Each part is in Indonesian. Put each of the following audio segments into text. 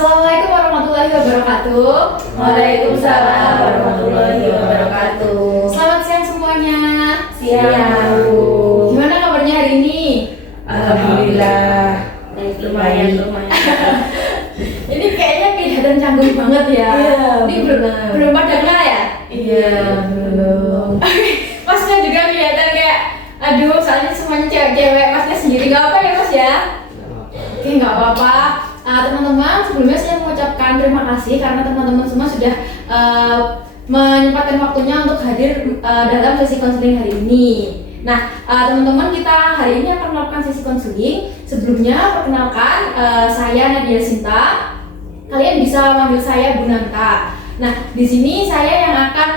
Assalamualaikum warahmatullahi wabarakatuh. Waalaikumsalam warahmatullahi wabarakatuh. Selamat siang semuanya. Siang, Bu. Gimana kabarnya hari ini? Alhamdulillah. Lumayan. Ini kayaknya kelihatan canggung banget ya. Iya, Ini benar. belum pada kenal ya? Iya, belum. Masnya juga kelihatan kayak, aduh, soalnya semuanya cewek-cewek. Masnya sendiri nggak apa ya Mas ya? Oke, nggak apa-apa. Teman-teman, sebelumnya saya mengucapkan terima kasih karena teman-teman semua sudah menyempatkan waktunya untuk hadir dalam sesi konseling hari ini. Nah, teman-teman, kita hari ini akan melakukan sesi konseling. Sebelumnya, perkenalkan, saya Nadia Sinta. Kalian bisa manggil saya Bu Nanta. Nah, di sini saya yang akan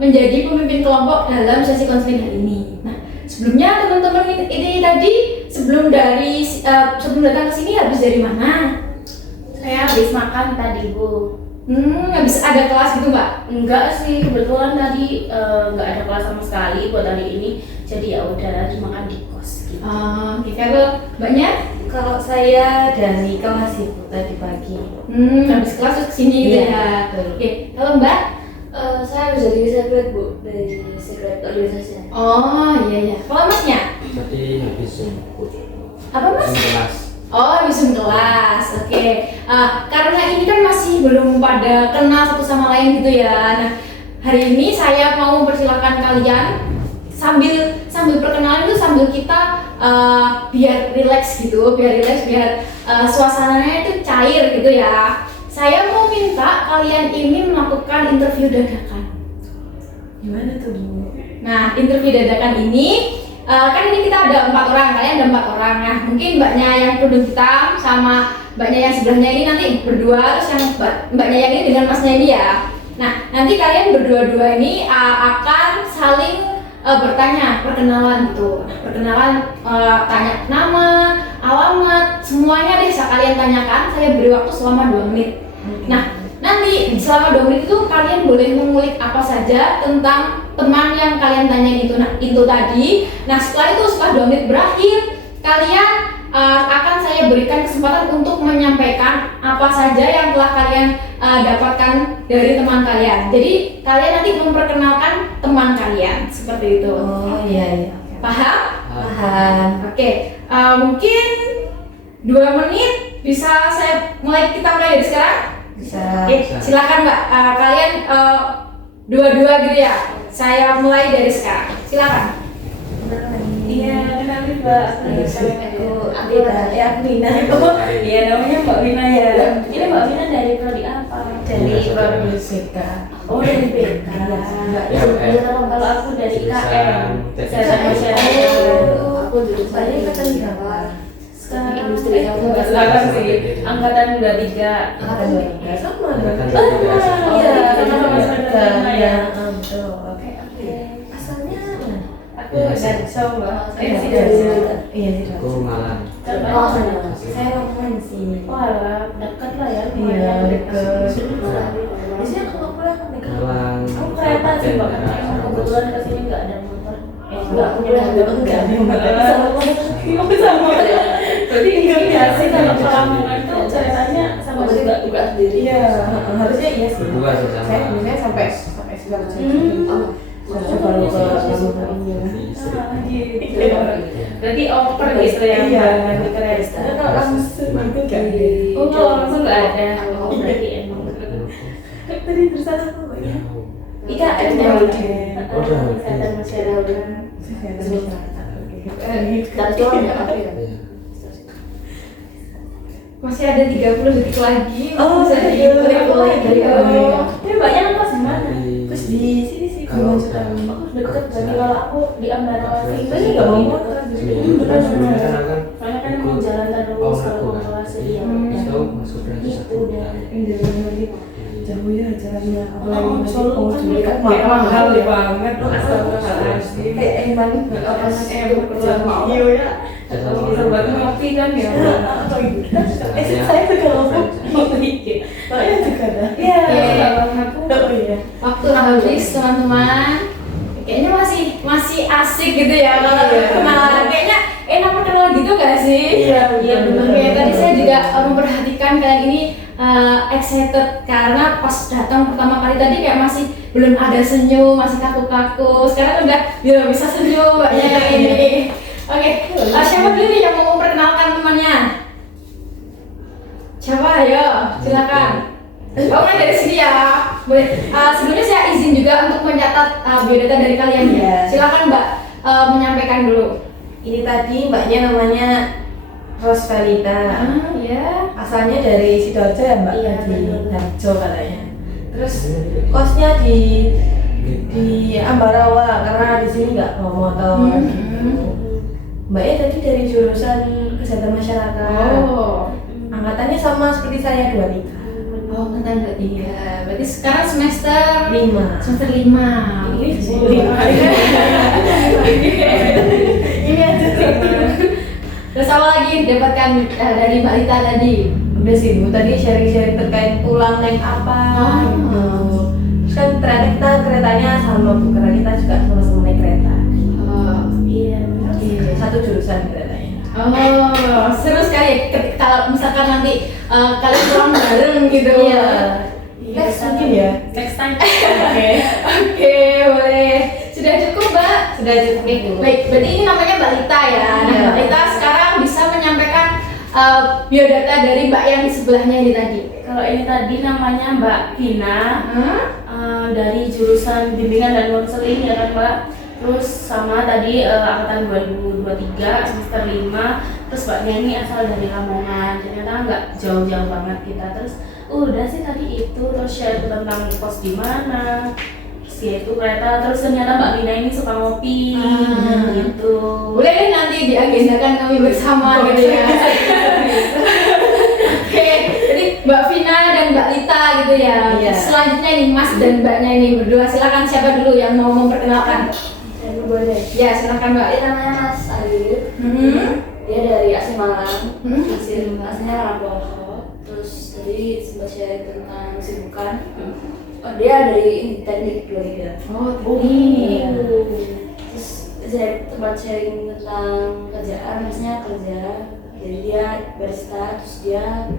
menjadi pemimpin kelompok dalam sesi konseling hari ini. Nah, sebelumnya teman-teman ini tadi sebelum datang ke sini habis dari mana? Saya habis makan tadi, Bu. Habis ada kelas gitu, Mbak? Enggak sih, kebetulan tadi enggak ada kelas sama sekali buat hari ini. Jadi ya udah makan di kos gitu. Oke, kalau Mbaknya? Kalau saya dari kelas Ibu tadi pagi. Habis kelas terus kesini gitu Iya, ya? betul. Oke, kalau Mbak? Saya habis dari sekret Bu, dari sekret organisasi. Oh, iya. Kalau Masnya? Tadi habis jemput Apa Mas? kelas. Oh, habis kelas. Oke. Karena ini kan masih belum pada kenal satu sama lain gitu ya. Nah, hari ini saya mau mempersilahkan kalian sambil perkenalan itu sambil kita biar rileks biar suasananya itu cair gitu ya. Saya mau minta kalian ini melakukan interview dadakan. Gimana tuh Bu? Nah, interview dadakan ini kan ini kita ada 4 orang, kalian ada 4 orang. Nah, mungkin mbaknya yang kerudung hitam sama mbaknya yang sebelahnya ini nanti berdua, terus yang mbaknya yang ini dengan masnya ini ya. Nah, nanti kalian berdua-dua ini akan saling bertanya, perkenalan gitu. Nah, perkenalan, tanya nama, alamat, semuanya deh kalian tanyakan. Saya beri waktu selama 2 menit. Nah, nanti selama 2 menit itu kalian boleh mengulik apa saja tentang teman yang kalian tanyain itu tadi. Nah, setelah 2 menit berakhir, kalian akan saya berikan kesempatan untuk menyampaikan apa saja yang telah kalian dapatkan dari teman kalian. Jadi kalian nanti memperkenalkan teman kalian seperti itu. Oh iya. Paham? Paham. Oke, mungkin 2 menit bisa kita mulai dari sekarang. Bisa. Oke, silakan Mbak. Kalian dua-dua gitu ya. Saya mulai dari sekarang. Silakan. Iya, kenalin Mbak. Aku Mina. Iya, namanya Mbak Mina ya. Ini Mbak Mina dari prodi apa? Dari prodi BK. Oh, dari BK. Kalau aku dari IKM. Kesehatan masyarakat. Aku dulu tadi angkatan berapa? Sekarang Industri sama. sekarang sih angkatan 23. Angkatan 23 sama. Iya, sama-sama sebenarnya ya. Betul. Oke. Asalnya Aku dari Solo. iya Saya dari dari iya di Aku malam. Oh, saya ngomongin sih. Wah, dekat lah ya. Iya, dekat. Biasanya Biasanya kalau kuliah kan dekat. Malam. aku kereta sih Mbak. Kebetulan kesini nggak ada motor. Nggak punya motor. Sama. Berarti ini sih kalau Lamongan itu ceritanya sama juga sendiri. Iya, harusnya iya sih. Berdua sih sama. Saya biasanya sampai segala macam. Saya baru ke Lamongan. Gitu. Berarti over gitu ya Mbak di kereta. Kalau langsung itu nggak ada. Oh, langsung nggak ada. Oh, berarti emang. Tadi terusan apa Mbak ya? IKM ya. Kesehatan masyarakat. Tapi cuma nggak apa ya? Masih ada 30 detik lagi. Oh, bisa mulai dari awal. Ini banyak pas di mana? Terus di sini sih Kalau Aku deket berarti kalau aku di Ambarawa sih. Ini nggak mau motor. Soalnya kan emang jalan terus kalau mau kelas dia. Itu udah. Jauh ya jalannya. Oh, Solo kan dekat mahal ya. banget. Astagfirullahaladzim. Kayak emang apa sih? Iya ya. Bisa buat ngopi kan ya. Saya juga ngomong. Saya juga ada. Iya. Aku. Iya. Waktu habis teman-teman. Kayaknya masih asik gitu ya kalau kenalan. Kayaknya enak perkenalan gitu gak sih? Iya, benar. Oke, tadi saya juga juga memperhatikan kalian ini excited karena pas datang pertama kali tadi kayak masih belum ada senyum, masih kaku-kaku. Sekarang udah ya bisa senyum mbaknya yang ini. Oke, siapa dulu nih yang mau memperkenalkan temannya? Siapa? Ayo, silakan. Oh, dari sini ya. Boleh. Sebelumnya saya izin juga untuk mencatat biodata dari kalian ya. Iya. Silakan Mbak menyampaikan dulu. Ini tadi mbaknya namanya Rosvalita. Ya. Asalnya dari Sidoarjo ya mbak, Iya, di betul. Darjo katanya. Terus kosnya di Ambarawa karena di sini nggak bawa motor. Gitu. Mbaknya tadi dari jurusan kesehatan masyarakat. Oh. Angkatannya sama seperti saya 23. Oh, mantan berarti ya. Berarti sekarang semester 5. Semester 5. Ini aja. Terus apa lagi didapatkan dari Mbak Lita tadi? Udah sih Bu, tadi sharing-sharing terkait pulang naik apa gitu. Terus kan ternyata kita keretanya sama Bu, karena kita juga sama-sama naik kereta. Iya. Satu jurusan keretanya. Oh, seru sekali ya kalau misalkan nanti kalian pulang bareng gitu. Iya. Next mungkin ya. Next time. Oke, boleh. Sudah cukup, Mbak? Sudah cukup Bu. Baik, berarti ini namanya Mbak Lita ya. Nah, Iya. Mbak Lita sekarang bisa menyampaikan biodata dari Mbak yang di sebelahnya ini tadi. Kalau ini tadi namanya Mbak Vina. Hah? Dari jurusan bimbingan dan konseling ya kan Mbak. Terus sama tadi angkatan 2023 semester 5. Terus Mbaknya ini asal dari Lamongan. Ternyata nggak jauh-jauh banget kita. Terus udah sih tadi itu, terus share tentang kos di mana. Terus ya itu kereta. Terus ternyata Mbak Vina ini suka ngopi gitu. Boleh deh nanti diagendakan kami bersama gitu ya. Oke, jadi Mbak Vina dan Mbak Lita gitu ya. Iya. Selanjutnya nih Mas dan Mbaknya ini berdua, silakan siapa dulu yang mau memperkenalkan? Saya boleh. Ya, silakan Mbak. Dia namanya Mas Arif. Dia dari asli Malang. Aslinya Rapopo. Terus tadi sempat share tentang kesibukan. Oh, dia dari ini teknik 2 Oh, ini. Terus saya tempat sharing tentang kerjaan, maksudnya kerja. Jadi dia barista, terus dia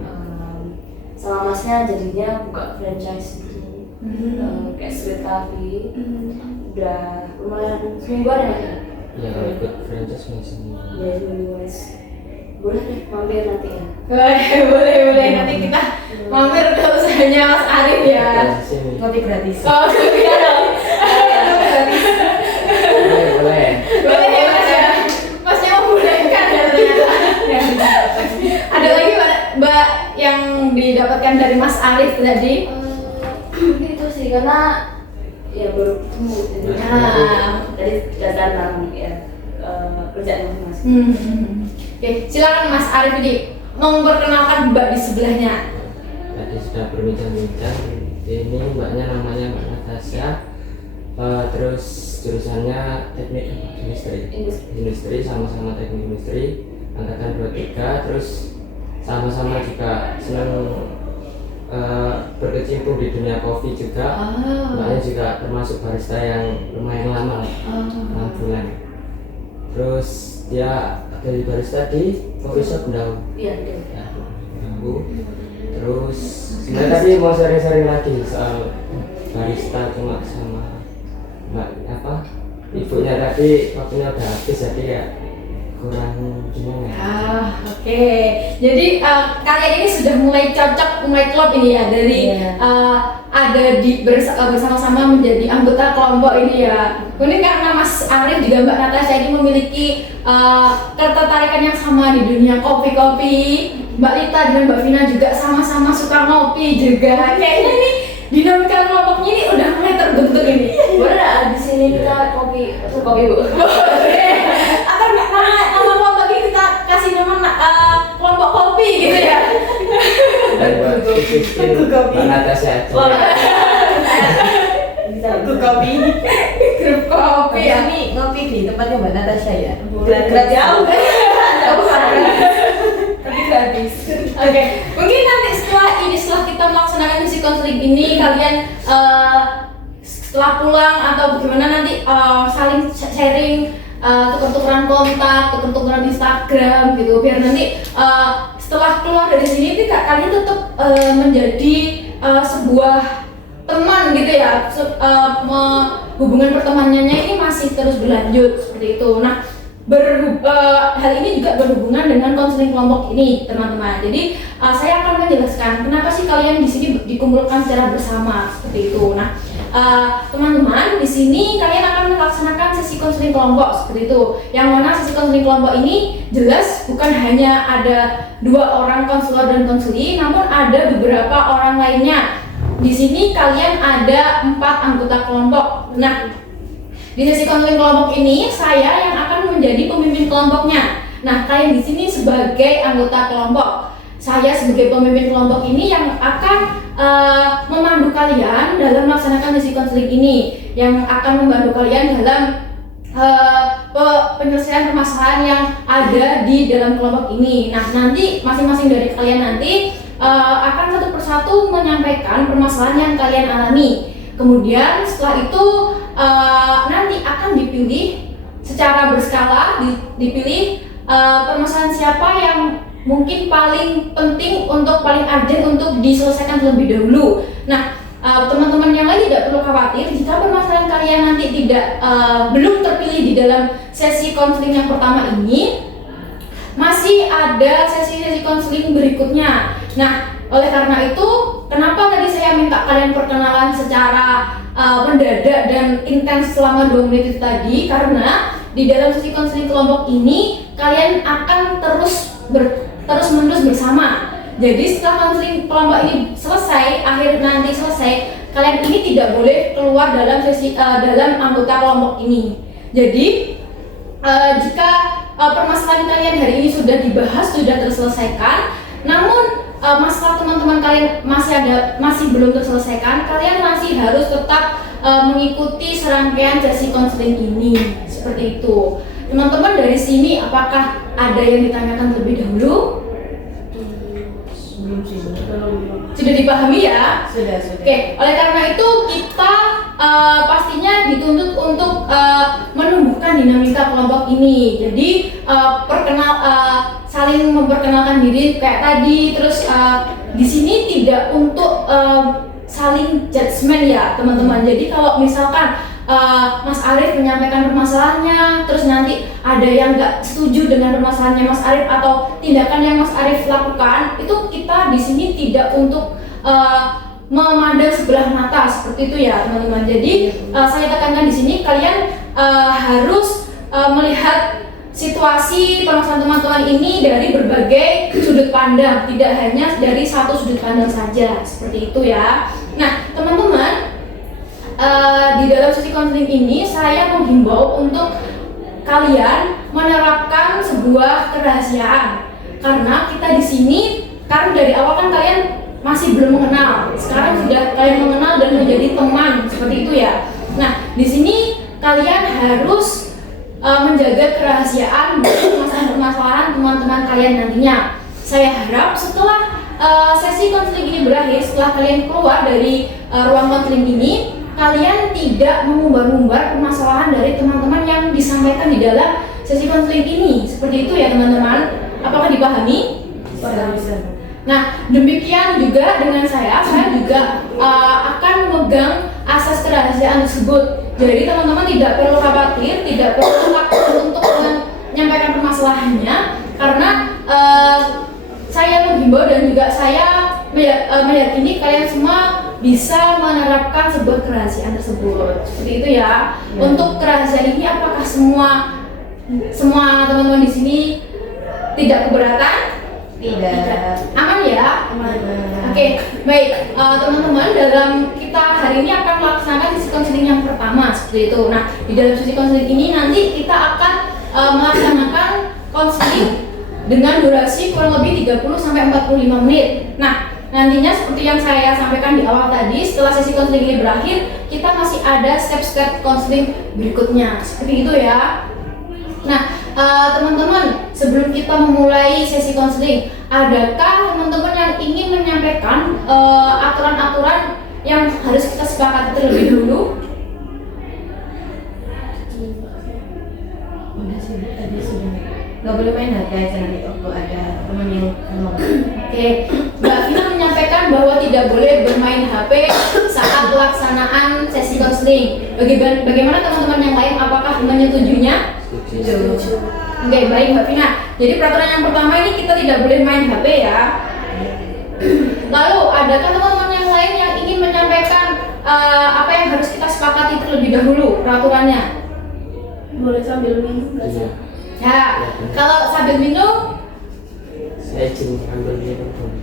sama masnya jadinya buka franchise gitu. Kayak Sweet Coffee. Udah lumayan seminggu ada nggak ya? Ya kalau ikut franchise masih Ya seminggu guys. Boleh deh mampir nanti ya. Boleh nanti kita mampir ke usahanya Mas Arif ya. Kopi gratis. Oh, gratis. boleh Boleh ya Mas ya. Masnya membolehkan ya ternyata. Ada lagi Mbak yang didapatkan dari Mas Arif tadi? Mungkin itu sih karena ya baru ketemu jadi datang ya kerjaan masing-masing. Oke, silakan Mas Arif ini memperkenalkan Mbak di sebelahnya. tadi sudah berbincang-bincang. Ini mbaknya namanya Mbak Natasha, terus jurusannya teknik industri, sama-sama teknik industri angkatan 23, terus sama-sama juga senang berkecimpung di dunia kopi juga. Mbaknya juga termasuk barista yang lumayan lama, 6 bulan. Terus dia dari barista di Coffee Shop Bendau. Iya betul. Ya, Bendau. Terus sebenarnya tadi mau sharing-sharing lagi soal barista, cuma sama mbak ibunya tadi waktunya udah habis, jadi ya kurang gimana ya. Oke. Jadi kalian ini sudah mulai cocok, mulai klop ini ya dari ada di bersama-sama menjadi anggota kelompok ini ya. Kemudian karena Mas Arif juga Mbak Natasha ini memiliki ketertarikan yang sama di dunia kopi-kopi. Mbak Lita dan Mbak Vina juga sama-sama suka ngopi juga. Kayaknya ini dinamika kelompoknya ini udah mulai terbentuk ini. Boleh nggak di sini kita kopi Bu? Atau nama kelompok ini kita kasih nama kelompok kopi gitu ya. Dan buat Mbak Natasha aja. Grup kopi. Grup kopi ya. Ini ngopi di tempatnya Mbak Natasha ya. Gratis jauh. Tapi gratis. Oke, mungkin nanti setelah kita melaksanakan misi konseling ini kalian setelah pulang atau bagaimana nanti saling sharing, tukar-tukaran kontak, tukar-tukaran Instagram gitu, biar nanti setelah keluar dari sini kalian tetap menjadi sebuah teman gitu ya, hubungan pertemanannya ini masih terus berlanjut seperti itu. Nah, hal ini juga berhubungan dengan konseling kelompok ini, teman-teman. Jadi saya akan menjelaskan kenapa sih kalian di sini dikumpulkan secara bersama seperti itu. Nah, teman-teman, di sini kalian akan melaksanakan sesi konseling kelompok seperti itu. Yang mana sesi konseling kelompok ini jelas bukan hanya ada 2 orang konselor dan konseli, namun ada beberapa orang lainnya. Di sini kalian ada 4 anggota kelompok. Nah, di sesi konseling kelompok ini saya yang akan menjadi pemimpin kelompoknya. Nah, kalian di sini sebagai anggota kelompok. Saya sebagai pemimpin kelompok ini yang akan memandu kalian dalam melaksanakan sesi konseling ini, yang akan membantu kalian dalam penyelesaian permasalahan yang ada di dalam kelompok ini. Nah, nanti masing-masing dari kalian nanti akan satu persatu menyampaikan permasalahan yang kalian alami. Kemudian setelah itu nanti akan dipilih secara berskala, dipilih permasalahan siapa yang mungkin paling penting untuk paling urgent untuk diselesaikan terlebih dahulu. Nah, teman-teman yang lain tidak perlu khawatir jika permasalahan kalian nanti belum terpilih di dalam sesi konseling yang pertama ini, masih ada sesi-sesi konseling berikutnya. Nah, oleh karena itu, kenapa tadi saya minta kalian perkenalan secara mendadak dan intens selama 2 menit itu tadi? Karena di dalam sesi konseling kelompok ini kalian akan terus-menerus bersama. Jadi setelah konseling kelompok ini selesai, nanti selesai, kalian ini tidak boleh keluar dalam dalam anggota kelompok ini. Jadi jika permasalahan kalian hari ini sudah dibahas, sudah terselesaikan, namun masalah teman-teman kalian masih belum terselesaikan, kalian masih harus tetap mengikuti serangkaian sesi konseling ini seperti itu. Teman-teman dari sini apakah ada yang ditanyakan terlebih dahulu? Sudah dipahami ya? Sudah. Oke, oleh karena itu kita pastinya dituntut untuk menumbuhkan dinamika kelompok ini. Jadi saling memperkenalkan diri kayak tadi. Terus di sini tidak untuk saling judgement ya, teman-teman. Jadi kalau misalkan Mas Arif menyampaikan permasalahannya, terus nanti ada yang nggak setuju dengan permasalahannya Mas Arif atau tindakan yang Mas Arif lakukan, itu kita di sini tidak untuk memandang sebelah mata seperti itu ya, teman-teman. Jadi saya tekankan di sini kalian harus melihat situasi permasalahan teman-teman ini dari berbagai sudut pandang, tidak hanya dari satu sudut pandang saja, seperti itu ya. Nah, teman-teman, di dalam sesi konseling ini saya menghimbau untuk kalian menerapkan sebuah kerahasiaan, karena kita di sini kan dari awal kan kalian masih belum mengenal, sekarang sudah kalian mengenal dan menjadi teman seperti itu ya. Nah, di sini kalian harus menjaga kerahasiaan permasalahan teman-teman kalian nantinya. Saya harap setelah sesi konseling ini berakhir, setelah kalian keluar dari ruang konseling ini, kalian tidak mengumbar-umbar permasalahan dari teman-teman yang disampaikan di dalam sesi konseling ini. Seperti itu ya, teman-teman. Apakah dipahami? Bisa. Nah, demikian juga dengan saya juga akan memegang asas kerahasiaan tersebut. Jadi teman-teman tidak perlu khawatir, tidak perlu takut untuk menyampaikan permasalahannya, karena saya menghimbau dan juga saya meyakini kalian semua bisa menerapkan sebuah kerahasiaan tersebut. Seperti itu ya. Untuk kerahasiaan ini apakah semua teman-teman di sini tidak keberatan? Tidak. Aman ya? Aman. Oke, baik. Teman-teman, dalam kita hari ini akan melaksanakan sesi konseling yang pertama seperti itu. Nah, di dalam sesi konseling ini nanti kita akan melaksanakan konseling dengan durasi kurang lebih 30-45 menit. Nah, nantinya seperti yang saya sampaikan di awal tadi, setelah sesi konseling ini berakhir, kita masih ada step-step konseling berikutnya. Seperti itu ya. Nah, teman-teman, sebelum kita memulai sesi konseling, adakah teman-teman yang ingin menyampaikan aturan-aturan yang harus kita sepakati terlebih dahulu? Udah sih, tadi sudah. Nggak boleh main hati aja nanti waktu ada teman yang memang. Oke, Mbak Vina menyampaikan bahwa tidak boleh bermain HP saat pelaksanaan sesi konseling. Bagaimana teman-teman yang lain? Apakah menyetujuinya? Setuju. Oke, baik Mbak Vina. Jadi peraturan yang pertama ini kita tidak boleh main HP ya. Lalu adakah teman-teman yang lain yang ingin menyampaikan apa yang harus kita sepakati terlebih dahulu peraturannya? Boleh sambil minum nggak sih? Ya, kalau sambil minum Saya izin ambil minum dulu.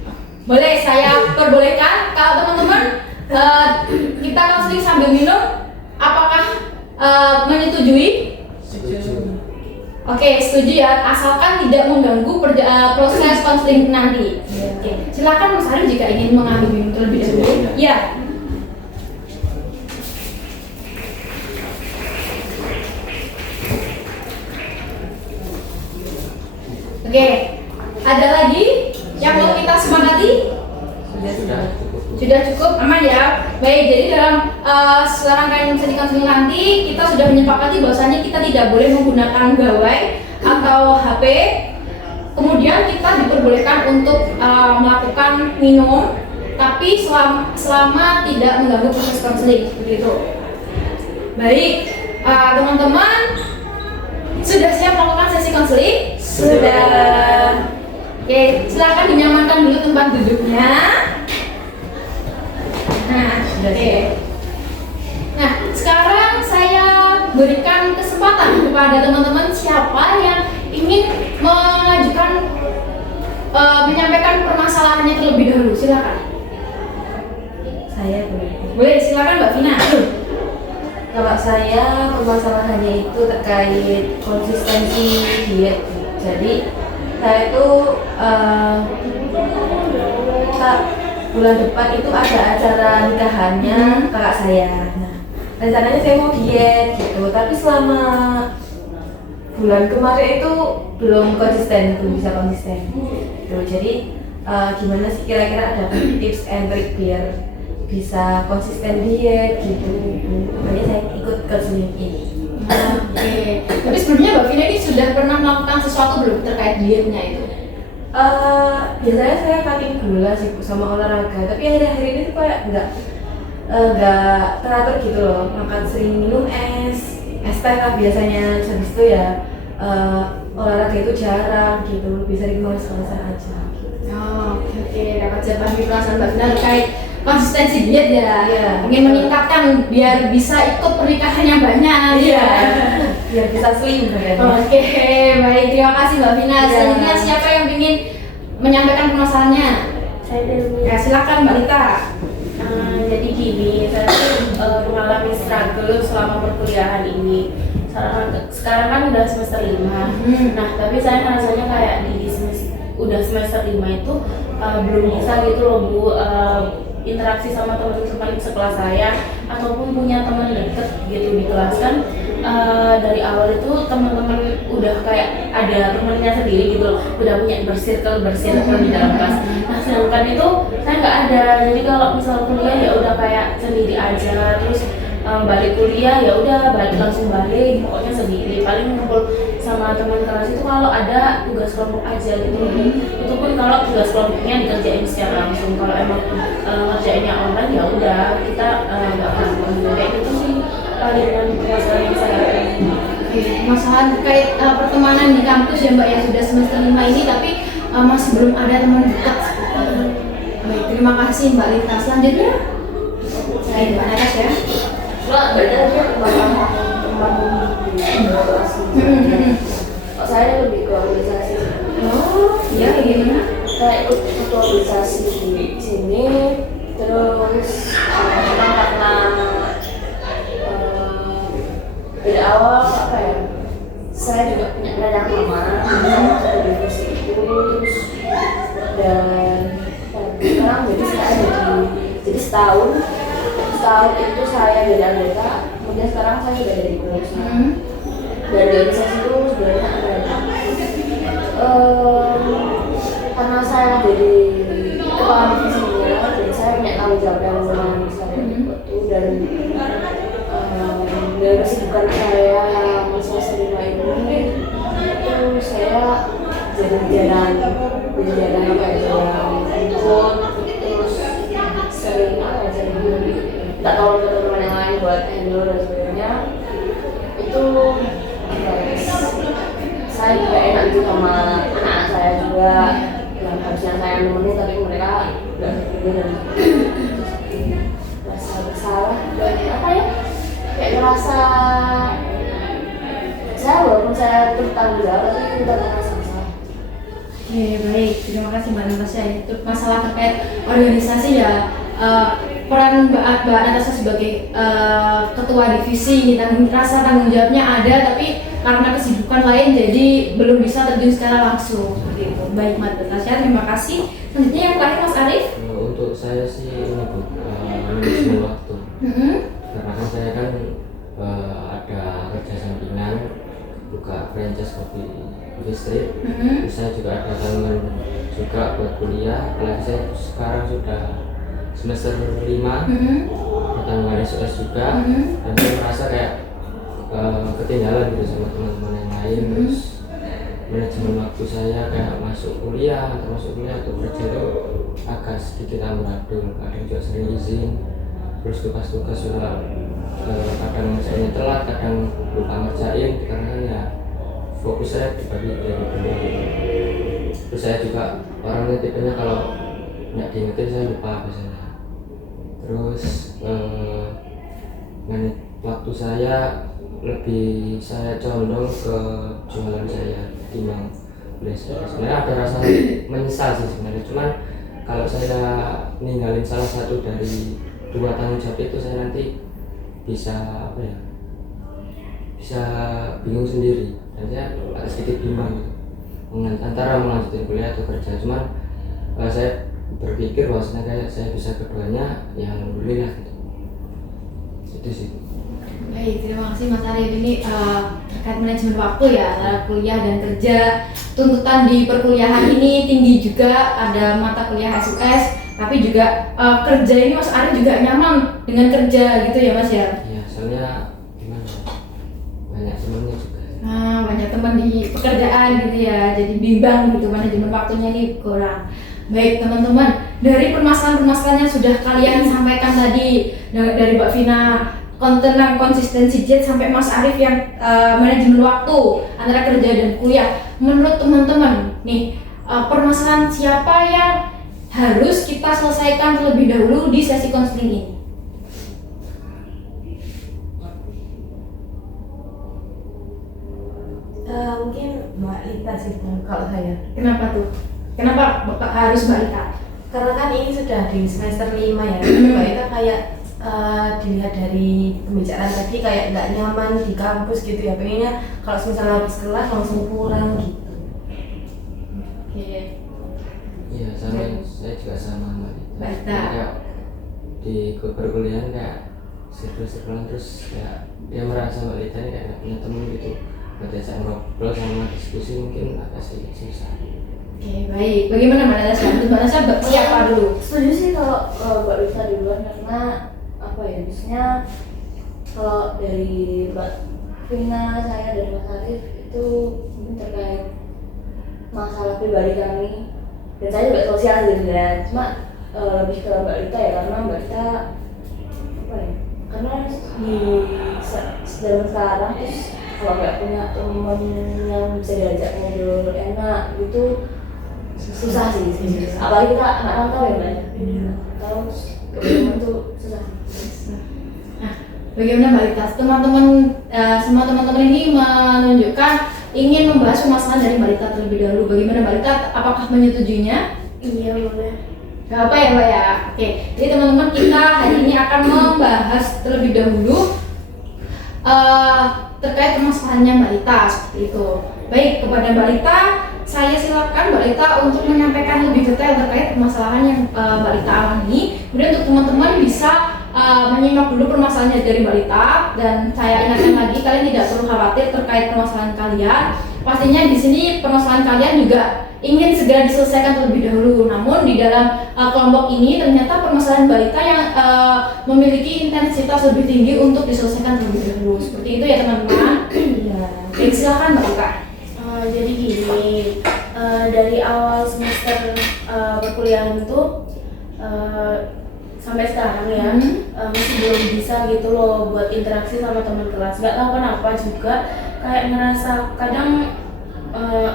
boleh, saya perbolehkan. Kalau teman-teman kita konseling sambil minum, apakah menyetujui? Setuju. Oke, setuju ya, asalkan tidak mengganggu proses konseling nanti. Oke, silakan Mas Arif jika ingin mengambil minum terlebih dahulu. Iya. Oke, ada lagi yang mau kita sepakati? Sudah cukup. Sudah cukup, aman ya. Baik, jadi dalam serangkaian sesi konseling nanti kita sudah menyepakati bahwasanya kita tidak boleh menggunakan gawai atau HP. Kemudian kita diperbolehkan untuk melakukan minum, tapi selama tidak mengganggu proses konseling, begitu. Baik, teman-teman sudah siap melakukan sesi konseling? Sudah. Oke, silakan dinyamankan dulu tempat duduknya. Nah, oke. Nah, sekarang saya berikan kesempatan kepada teman-teman siapa yang ingin menyampaikan permasalahannya terlebih dahulu. Silakan. Saya boleh. Boleh, silakan Mbak Vina. Kalau saya permasalahannya itu terkait konsistensi diet. Jadi saya itu bulan depan itu ada acara nikahannya kakak saya. Nah, rencananya saya mau diet gitu, tapi selama bulan kemarin itu belum bisa konsisten. Gitu. Jadi gimana sih kira-kira ada tips and trick biar bisa konsisten diet gitu. Makanya saya ikut konseling ini. Oke. Tapi sebelumnya Mbak Vina ini sudah pernah melakukan sesuatu belum terkait dietnya itu? Biasanya saya cutting gula sih Bu, sama olahraga, tapi akhir-akhir ini tuh kayak nggak teratur gitu loh. Makan sering minum es teh lah biasanya, habis itu ya olahraga itu jarang gitu, lebih sering males-malesan aja. Oh, oke. Dapat jawaban perasaan Mbak Vina terkait konsistensi diet ya. Iya. Ingin meningkatkan biar bisa ikut pernikahan yang banyak. Iya. Biar bisa slim kayaknya. Oke, baik. Terima kasih Mbak Vina. Iya. Selanjutnya siapa yang ingin menyampaikan permasalahannya? Saya dulu. Ya, silakan Mbak Rita. Jadi gini, saya tuh mengalami struggle selama perkuliahan ini. Sekarang kan udah semester 5. Nah, tapi saya rasanya kayak udah semester 5 itu belum bisa gitu loh Bu, interaksi sama teman-teman sekelas saya ataupun punya teman deket gitu di kelas kan. Dari awal itu teman-teman udah kayak ada temennya sendiri gitu loh, udah punya bersirkel di dalam kelas. Nah, sedangkan itu saya nggak ada. Jadi kalau misal kuliah ya udah kayak sendiri aja, terus balik kuliah ya udah langsung balik, pokoknya sendiri. Paling ngumpul sama teman kelas itu kalau ada tugas kelompok aja gitu. Itu pun kalau tugas kelompoknya dikerjain secara langsung. Kalau emang ngerjainnya online ya udah kita nggak ketemu. Kayak gitu sih palingan masalah yang saya alami. Oke, masalah terkait pertemanan di kampus ya Mbak yang sudah semester 5 ini, tapi masih belum ada teman dekat. Baik, terima kasih Mbak Rita. Selanjutnya saya Mbak Natas ya. Kok saya lebih ke organisasi. Oh, ya bagaimana? Saya ikut organisasi di sini, terus memang karena dari awal apa ya, saya juga punya banyak teman di kursi itu, terus dan sekarang jadi setahun itu saya jadi anggota, kemudian sekarang saya sudah jadi pengurus. Dan di organisasi itu sebenarnya ada karena saya jadi kepala divisinya, jadi saya punya tanggung jawab yang lumayan besar itu, dan dari kesibukan saya semester 5 ini itu saya jadi jalan jadi ada kayak ikut terus sering minta tolong ke teman-teman yang lain buat handle dan sebagainya. Itu saya juga enak gitu sama anak saya juga yang harusnya saya nemenin tapi mereka nggak setuju dan rasa bersalah dan apa ya kayak ngerasa saya walaupun saya bertanggung jawab tapi tidak merasa bersalah. Oke, baik. Terima kasih Mbak Natasha. Itu masalah terkait organisasi ya. Peran Mbak Natasha sebagai ketua divisi, rasa tanggung jawabnya ada, tapi karena kesibukan lain jadi belum bisa terjun secara langsung. Seperti itu. Baik Mbak Natasha, terima kasih. Selanjutnya yang terakhir Mas Arif. Untuk saya sih ini Bu, manajemen waktu. Karena kan saya kan ada kerja sampingan, buka franchise kopi street. Terus saya juga ada tanggungan juga buat kuliah. Apalagi saya sekarang sudah semester 5, tanggungan SOS juga. Dan saya merasa kayak ketinggalan gitu sama teman-teman yang lain. Terus manajemen waktu saya kayak masuk kuliah atau kerja itu agak sedikit amburadul. Kadang juga sering izin, terus tugas-tugas juga kadang ngerjainnya telat, kadang lupa ngerjain karena ya fokus saya dibagi dari dulu. Terus saya juga orangnya tipenya kalau nggak diingetin saya lupa biasanya. Terus waktu saya lebih saya condong ke jualan saya ketimbang belajar. Sebenarnya ada rasa menyesal sih sebenarnya, cuman kalau saya ninggalin salah satu dari 2 tanggung jawab itu saya nanti bisa apa ya, bisa bingung sendiri dan saya agak sedikit bimbang gitu antara melanjutkan kuliah atau kerja. Cuman saya berpikir bahwasanya kayak saya bisa keduanya, ya alhamdulillah gitu. Itu sih. Baik, terima kasih Mas Arif. Ini terkait manajemen waktu ya antara kuliah dan kerja. Tuntutan di perkuliahan ini tinggi juga, ada mata kuliah SUS, tapi juga kerja ini Mas Arif juga nyaman dengan kerja gitu ya Mas ya? Iya, soalnya gimana? Banyak temannya juga. Banyak teman di pekerjaan gitu ya, jadi bimbang gitu manajemen waktunya ini kurang. Baik teman-teman, dari permasalahan-permasalahan yang sudah kalian sampaikan tadi dari Mbak Vina tentang konsistensi jet sampai Mas Arif yang manajemen waktu antara kerja dan kuliah. Menurut teman-teman nih, permasalahan siapa yang harus kita selesaikan terlebih dahulu di sesi konseling ini? Mungkin Mbak Lita sih kalau saya. Kenapa tuh? Kenapa harus Mbak Lita? Karena kan ini sudah di semester 5 ya. Mbak Lita kayak dilihat dari pembicaraan tadi kayak nggak nyaman di kampus gitu ya. Pengennya kalau misalnya habis kelas langsung pulang gitu. Oke. Iya, saya juga sama Mbak Lita. Kayak di perkuliahan kayak seru-seruan, terus kayak dia merasa Mbak Lita ini kayak gak punya temen gitu. Biasa ngobrol sama diskusi mungkin agak susah. Oke, baik. Bagaimana Mbak Natasha? Mbak Natasha siapa dulu? Setuju sih kalau Mbak Rita duluan karena apa ya, biasanya kalau dari Mbak Vina, saya dan Mas Arif itu mungkin terkait masalah pribadi kami dan saya juga sosial sebenarnya, cuma lebih ke Mbak Rita ya karena Mbak Rita apa ya, karena di zaman sekarang terus kalau nggak punya teman yang bisa diajak ngobrol enak gitu susah sih. Apalagi kita anak rantau ya Mbak, tahu kebetulan tuh susah. Nah, bagaimana Mbak Lita? Semua teman-teman ini menunjukkan ingin membahas permasalahan dari Mbak Lita terlebih dahulu. Bagaimana Mbak Lita? Apakah menyetujuinya? Iya boleh. Gak apa ya Mbak ya? Oke, jadi teman-teman kita hari ini akan membahas terlebih dahulu terkait permasalahannya Mbak Lita seperti itu. Baik, kepada Mbak Lita, saya silakan Mbak Lita untuk menyampaikan lebih detail terkait permasalahan yang Mbak Lita alami. Kemudian untuk teman-teman bisa menyimak dulu permasalahannya dari Mbak Lita, dan saya ingatkan lagi kalian tidak perlu khawatir terkait permasalahan kalian. Pastinya di sini permasalahan kalian juga ingin segera diselesaikan terlebih dahulu. Namun di dalam kelompok ini ternyata permasalahan Mbak Lita yang memiliki intensitas lebih tinggi untuk diselesaikan terlebih dahulu. Seperti itu ya teman-teman. Iya. Baik, silakan Mbak Lita. Jadi gini, dari awal semester perkuliahan itu sampai sekarang ya masih belum bisa gitu loh buat interaksi sama teman kelas. Nggak tahu kenapa juga kayak ngerasa kadang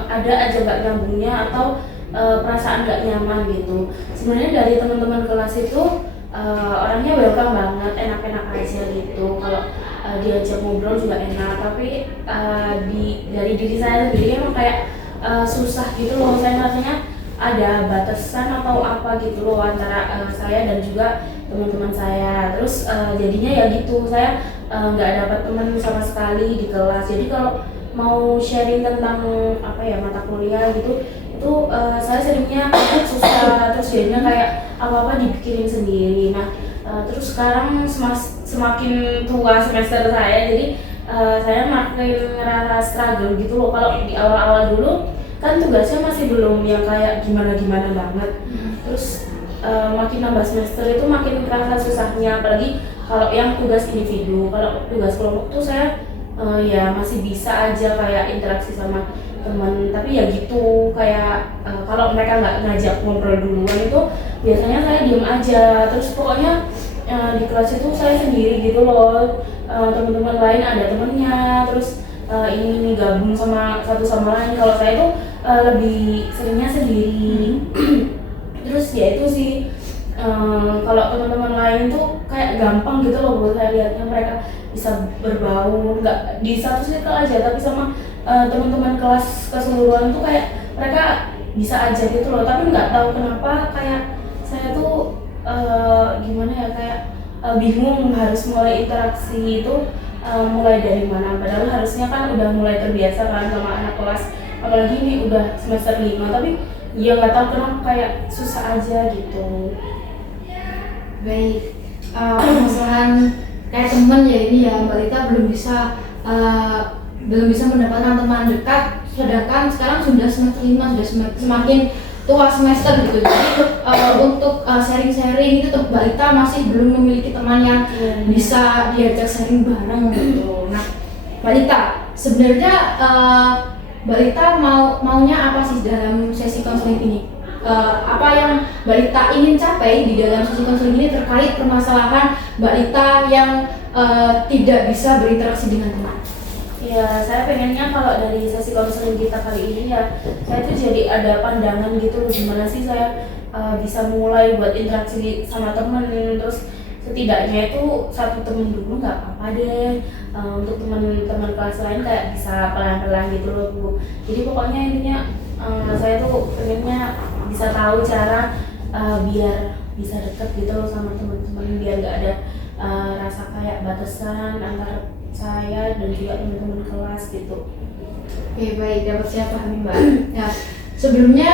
ada aja nggak nyambungnya atau perasaan nggak nyaman gitu. Sebenarnya dari teman-teman kelas itu orangnya welcome banget, enak-enak aja gitu. Kalau diajak ngobrol juga enak, tapi dari diri saya sendiri emang kayak susah gitu loh. Saya rasanya ada batasan atau apa gitu loh antara saya dan juga teman-teman saya. Terus jadinya ya gitu, saya nggak dapat teman sama sekali di kelas. Jadi kalau mau sharing tentang apa ya mata kuliah gitu, itu saya seringnya susah, terus jadinya kayak apa-apa dipikirin sendiri. Nah terus sekarang semakin tua semester saya, jadi saya makin ngerasa struggle gitu loh. Kalau di awal-awal dulu kan tugasnya masih belum yang kayak gimana-gimana banget. Terus makin nambah semester itu makin kerasa susahnya, apalagi kalau yang tugas individu. Kalau tugas kelompok tuh saya ya masih bisa aja kayak interaksi sama teman, tapi ya gitu kayak kalau mereka nggak ngajak ngobrol duluan itu biasanya saya diem aja. Terus pokoknya di kelas itu saya sendiri gitu loh, teman-teman lain ada temennya, terus ini gabung sama satu sama lain. Kalau saya tuh lebih seringnya sendiri. Terus ya itu sih kalau teman-teman lain tuh kayak gampang gitu loh buat saya lihatnya, mereka bisa berbaur nggak di satu circle aja, tapi sama teman-teman kelas keseluruhan tuh kayak mereka bisa aja gitu loh. Tapi nggak tahu kenapa kayak saya tuh gimana ya, kayak bingung harus mulai interaksi itu mulai dari mana. Padahal harusnya kan udah mulai terbiasa kan sama anak kelas, apalagi ini udah semester 5, tapi ya nggak tahu kenapa kayak susah aja gitu. Baik, permasalahan kayak teman ya ini ya Mbak Rita belum bisa mendapatkan teman dekat, sedangkan sekarang sudah semester 5, sudah semakin tua semester gitu. Jadi untuk sharing-sharing itu Mbak Rita masih belum memiliki teman yang bisa diajak sharing bareng gitu. Nah, Mbak Rita sebenarnya Mbak Rita maunya apa sih dalam sesi konseling ini? Apa yang Mbak Rita ingin capai di dalam sesi konseling ini terkait permasalahan Mbak Rita yang tidak bisa berinteraksi dengan teman? Ya, saya pengennya kalau dari sesi konseling kita kali ini ya, saya tuh jadi ada pandangan gitu loh, gimana sih saya bisa mulai buat interaksi sama teman. Terus setidaknya itu satu temen dulu nggak apa-apa deh, untuk teman-teman kelas lain kayak bisa pelan-pelan gitu loh Bu. Jadi pokoknya intinya saya tuh pengennya bisa tahu cara biar bisa deket gitu loh sama teman-teman, biar nggak ada rasa kayak batasan antara saya dan juga teman-teman kelas gitu. Oke, baik, dapat saya pahami Mbak. Ya, sebelumnya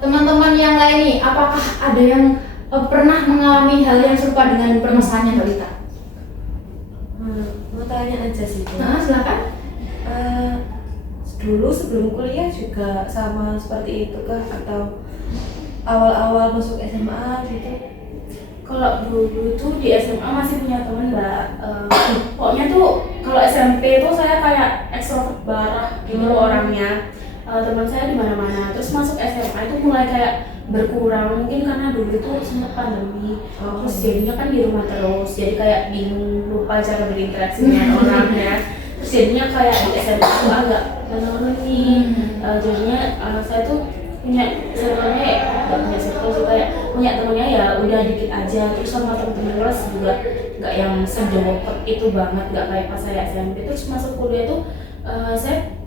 teman-teman yang lain nih, apakah ada yang pernah mengalami hal yang serupa dengan permasalahannya Mbak Rita? Mau tanya aja sih Bu. Nah, silakan. Dulu sebelum kuliah juga sama seperti itu kah, atau awal-awal masuk SMA gitu? Kalau dulu tuh di SMA masih punya teman Mbak. Pokoknya tuh kalau SMP tuh saya kayak ekstrovert parah gitu loh orangnya. Teman saya di mana-mana. Terus masuk SMA itu mulai kayak berkurang, mungkin karena dulu itu sempat pandemi. Terus jadinya kan di rumah terus, jadi kayak bingung, lupa cara berinteraksi dengan orang ya. Terus jadinya kayak di SMA tuh agak menurun nih. Jadinya saya tuh punya circle-nya ya, nggak punya circle sih, kayak punya temennya ya udah dikit aja. Terus sama temen-temen kelas juga nggak yang sedeket itu banget, nggak kayak pas saya SMP. Terus masuk kuliah tuh saya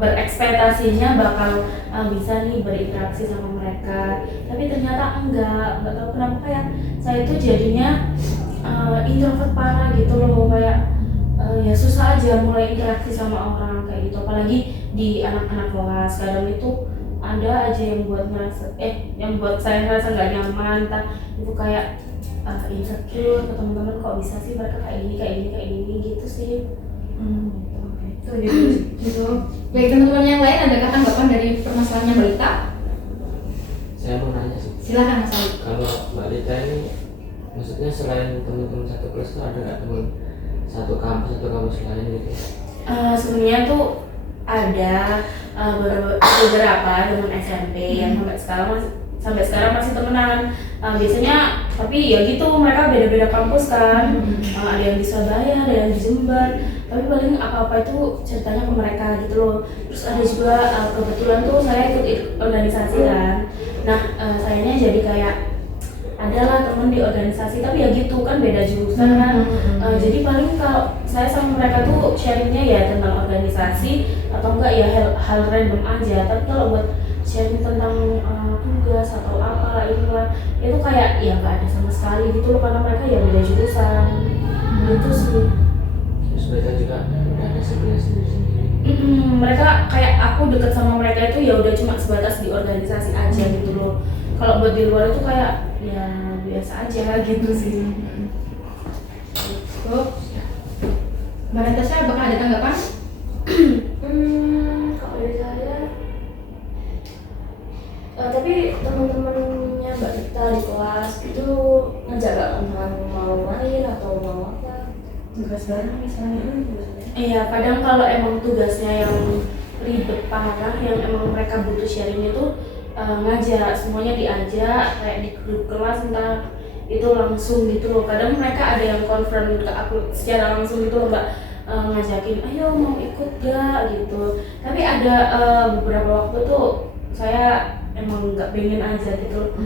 berekspektasinya bakal bisa nih berinteraksi sama mereka, tapi ternyata nggak tahu kenapa kayak saya itu jadinya introvert parah gitu loh, kayak ya susah aja mulai interaksi sama orang kayak gitu, apalagi di anak-anak kelas. Kadang itu ada aja yang buat saya ngerasa nggak nyaman, entah itu kayak insecure ke teman-teman, kok bisa sih mereka kayak gini gitu sih. Gitu. Baik, teman-teman yang lain ada tanggapan dari permasalahannya Mbak Rita? Saya mau nanya sih. Silakan Mas Ali. Kalau Mbak Rita ini, maksudnya selain teman-teman satu kelas tuh ada nggak teman satu kampus atau kampus lain gitu? Sebenarnya tuh ada, beberapa teman SMP yang sampai sekarang masih temenan. Biasanya tapi ya gitu, mereka beda-beda kampus kan. Ada yang di Surabaya, ada yang di Jember, tapi paling apa-apa itu ceritanya ke mereka gitu loh. Terus ada juga kebetulan tuh saya ikut organisasi kan. Nah sayanya jadi kayak adalah temen di organisasi, tapi ya gitu kan beda jurusan kan. Jadi paling kalau saya sama mereka tuh sharingnya ya tentang organisasi atau enggak ya hal random aja. Tapi kalau buat sharing tentang tugas atau apa inilah itu kayak ya nggak ada sama sekali gitu loh, karena mereka ya beda jurusan. Gitu sih. Terus mereka juga udah ada sebenarnya sendiri-sendiri. Mereka kayak aku deket sama mereka itu ya udah cuma sebatas di organisasi aja gitu loh. Kalau buat di luar itu kayak ya biasa aja gitu sih. Mbak Natasha, apakah ada tanggapan? Kalau dari saya, tapi teman-temannya Mbak Rita di kelas itu ngajak gak teman mau main atau mau apa? Tugas bareng misalnya. Iya, kadang kalau emang tugasnya yang ribet parah, yang emang mereka butuh sharing itu ngajak, semuanya diajak kayak di grup kelas entah itu langsung gitu loh. Kadang mereka ada yang confirm ke aku secara langsung gitu loh Mbak, ngajakin ayo mau ikut gak gitu. Tapi ada beberapa waktu tuh saya emang nggak pengen aja gitu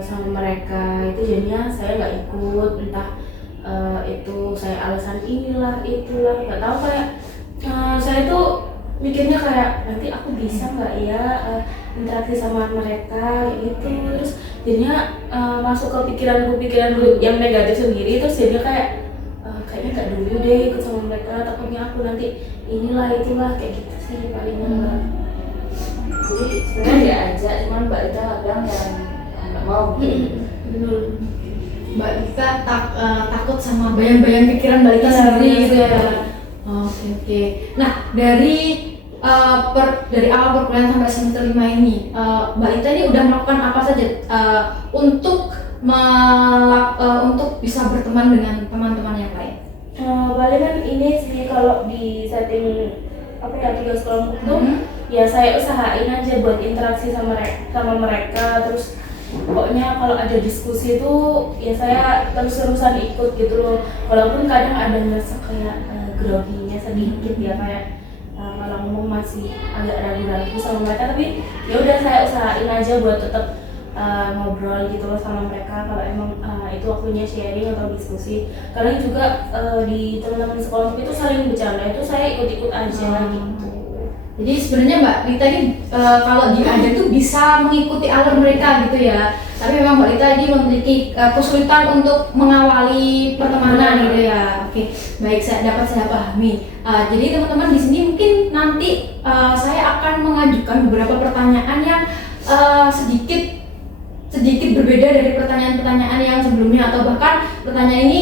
sama mereka, itu jadinya saya nggak ikut, entah itu saya alasan inilah itulah nggak tahu. Kayak saya tuh mikirnya kayak nanti aku bisa nggak ya interaksi sama mereka gitu. Terus jadinya masuk ke pikiranku yang negatif sendiri, terus jadinya kayak kayaknya nggak dulu deh ikut sama mereka, takutnya aku nanti inilah itulah kayak gitu sih palingnya. Jadi sebenarnya diajak, cuman Mbak Rita kadang yang nggak mau. Betul. Mbak Rita takut sama bayang-bayang pikiran Mbak Rita sendiri gitu ya. Oke. Nah, dari awal perkuliahan sampai semester 5 ini, Mbak Rita ini udah melakukan apa saja untuk bisa berteman dengan teman-teman yang lain? Palingan ini sih kalau di setting tugas kelompok tuh ya saya usahain aja buat interaksi sama mereka. Terus pokoknya kalau ada diskusi tuh ya saya terus-terusan ikut gitu loh, walaupun kadang ada ngerasa kayak groginya sedikit ya, kayak kalau ngomong masih agak ragu-ragu sama mereka, tapi ya udah saya usahain aja buat tetap ngobrol gitu loh sama mereka kalau emang itu waktunya sharing atau diskusi. Kadang juga di teman-teman sekolah itu saling bercanda, itu saya ikut-ikut aja gitu. Jadi sebenarnya Mbak Rita ini kalau diajak tuh bisa mengikuti alur mereka gitu ya. Tapi memang Mbak Rita ini memiliki kesulitan untuk mengawali pertemanan gitu ya. Oke, baik, saya pahami. Jadi teman-teman di sini mungkin nanti saya akan mengajukan beberapa pertanyaan yang sedikit berbeda dari pertanyaan-pertanyaan yang sebelumnya, atau bahkan pertanyaan ini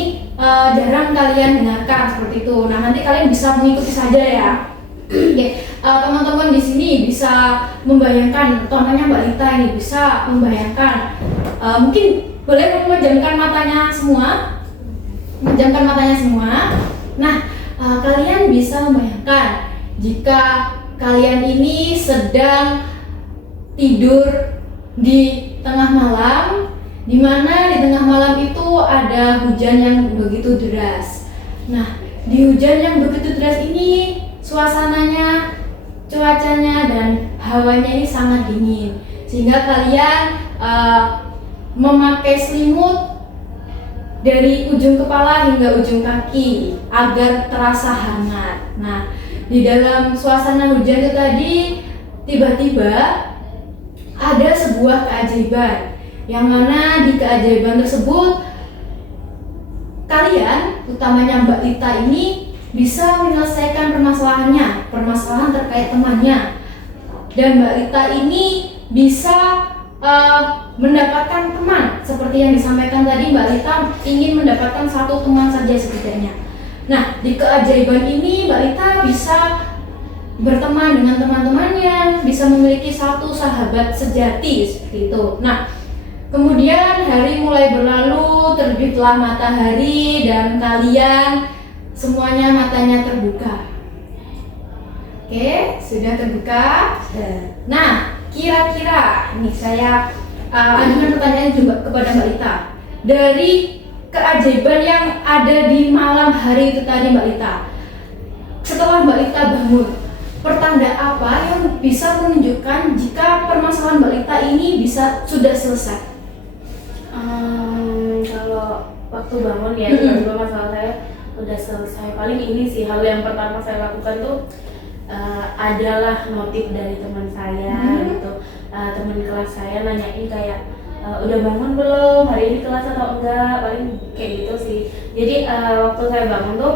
jarang kalian dengarkan seperti itu. Nah, nanti kalian bisa mengikuti saja ya. Oke, teman-teman di sini bisa membayangkan, contohnya Mbak Rita ini bisa membayangkan, mungkin boleh memejamkan matanya semua, Nah, kalian bisa membayangkan jika kalian ini sedang tidur di tengah malam, di mana di tengah malam itu ada hujan yang begitu deras. Nah, di hujan yang begitu deras ini suasananya, cuacanya dan hawanya ini sangat dingin, sehingga kalian memakai selimut dari ujung kepala hingga ujung kaki agar terasa hangat. Nah, di dalam suasana hujan itu tadi tiba-tiba ada sebuah keajaiban, yang mana di keajaiban tersebut kalian, utamanya Mbak Rita ini, bisa menyelesaikan permasalahan terkait temannya, dan Mbak Rita ini bisa mendapatkan teman. Seperti yang disampaikan tadi, Mbak Rita ingin mendapatkan satu teman saja setidaknya. Nah, di keajaiban ini Mbak Rita bisa berteman dengan teman-temannya, bisa memiliki satu sahabat sejati seperti itu. Nah, kemudian hari mulai berlalu, terbitlah matahari dan kalian semuanya matanya terbuka. Oke, sudah terbuka. Ya. Nah, kira-kira ini saya ajukan pertanyaan juga kepada Mbak Lita. Dari keajaiban yang ada di malam hari itu tadi Mbak Lita, setelah Mbak Lita bangun, pertanda apa yang bisa menunjukkan jika permasalahan Mbak Lita ini sudah selesai? Kalau waktu bangun ya tiba-tiba masalah saya udah selesai. Paling ini sih hal yang pertama saya lakukan tuh adalah notif dari teman saya gitu. Teman kelas saya nanyain kayak udah bangun belum, hari ini kelas atau enggak, paling kayak gitu sih. Jadi waktu saya bangun tuh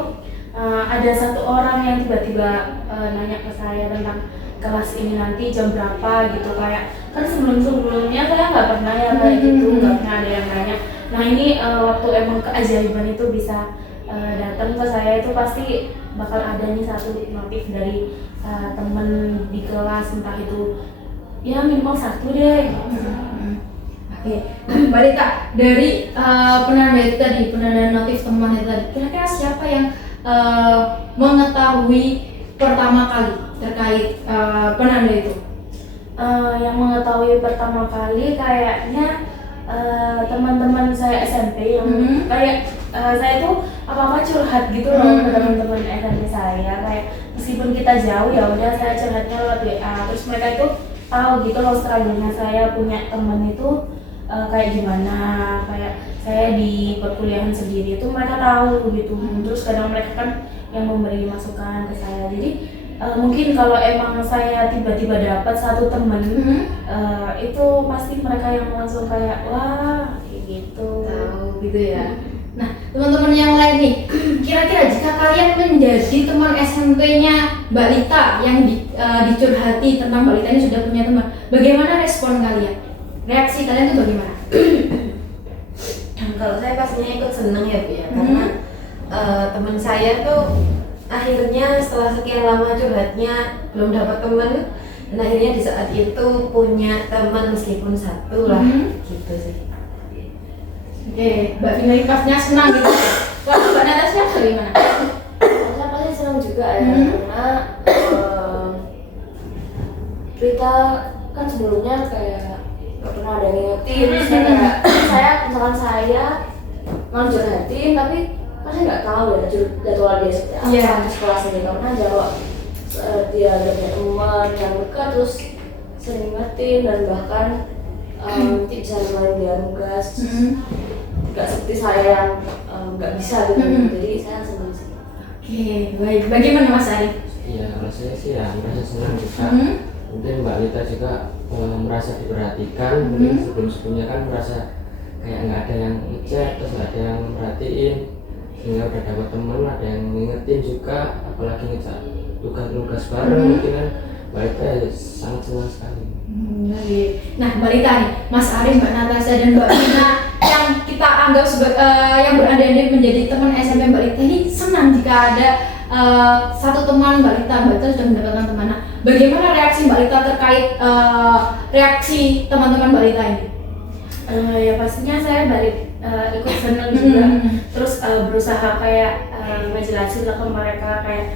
ada satu orang yang tiba-tiba nanya ke saya tentang kelas ini nanti jam berapa gitu, kayak kan sebelumnya saya nggak pernah ya kayak gitu, nggak pernah ada yang nanya. Nah ini waktu emang keajaiban itu bisa datang ke saya, itu pasti bakal ada nih satu notif dari temen di kelas, entah itu ya minimal satu deh. Oke, Mbak Lita, dari penanda itu tadi, penanda notif teman itu tadi, kira-kira siapa yang mengetahui pertama kali terkait penanda itu? Yang mengetahui pertama kali kayaknya teman-teman saya SMP yang kayak saya tuh apa-apa curhat gitu loh ke teman-teman SMP saya, kayak meskipun kita jauh ya udah saya curhatnya lewat WA, terus mereka itu tahu gitu loh struggle-nya saya punya teman itu kayak gimana, kayak saya di perkuliahan sendiri itu mereka tahu gitu. Terus kadang mereka kan yang memberi masukan ke saya, jadi mungkin kalau emang saya tiba-tiba dapat satu temen itu pasti mereka yang langsung kayak wah kayak gitu. Tahu gitu ya. Nah, teman-teman yang lain nih, kira-kira jika kalian menjadi teman SMP-nya Mbak Lita yang dicurhati tentang Mbak Lita ini sudah punya teman, bagaimana respon kalian? Reaksi kalian itu bagaimana? Kalau saya pastinya ikut seneng ya Bu ya, karena teman saya tuh akhirnya setelah sekian lama curhatnya belum dapat teman, dan akhirnya di saat itu punya teman meskipun satu lah, gitu sih. Oke, Mbak Finali pastinya senang gitu. Kalau Mbak Natasha bagaimana? Saya pasti senang juga ya, karena kita kan sebelumnya kayak nggak pernah ada yang ngingetin. Saya misalkan saya mau curhatin tapi kan saya nggak tahu ya jadwal dia seperti apa di sekolah sendiri, karena jawab dia ada punya teman yang dekat terus sering ngertiin dan bahkan nanti bisa nemarin dia nugas, nggak seperti saya yang nggak bisa gitu. Jadi saya senang sih. Oke, baik. Bagaimana Mas Ari? Iya, kalau saya sih ya merasa senang juga. Mungkin Mbak Lita juga merasa diperhatikan. Mungkin sebelum-sebelumnya kan merasa kayak nggak ada yang ngecek, terus nggak ada yang merhatiin, sehingga udah dapat teman, ada yang ngingetin juga, apalagi ngecek tugas-tugas bareng. Mungkin kan Mbak Lita ya sangat senang sekali. Nah, Mbak Lita nih, Mas Ari, Mbak Natasha dan Mbak Vina yang kita anggap yang berada-ada menjadi teman SMP Mbak Lita ini senang jika ada satu teman Mbak Lita sudah mendapatkan teman. Nah, bagaimana reaksi Mbak Lita terkait reaksi teman-teman Mbak Lita ini? Ya pastinya saya balik ikut senang juga, terus berusaha kayak ngejelasin lah ke mereka kayak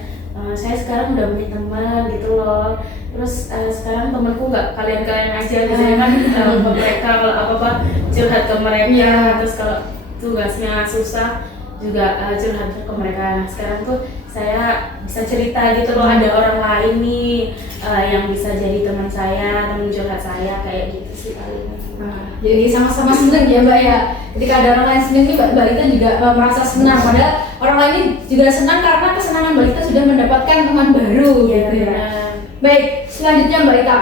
saya sekarang udah punya teman gitu loh. Terus sekarang temanku nggak kalian aja, biasanya kan ke mereka kalau apa-apa curhat ke mereka, terus kalau tugasnya susah juga curhat ke mereka. Nah, sekarang tuh saya bisa cerita gitu loh, ada orang lain nih yang bisa jadi teman saya, teman curhat saya, kayak gitu sih paling. Jadi sama-sama senang ya Mbak ya. Ketika ada orang lain senang nih, Mbak Lita juga merasa senang. Padahal orang lain ini juga senang karena kesenangan Mbak Lita sudah mendapatkan teman baru gitu ya. Baik, selanjutnya Mbak Lita,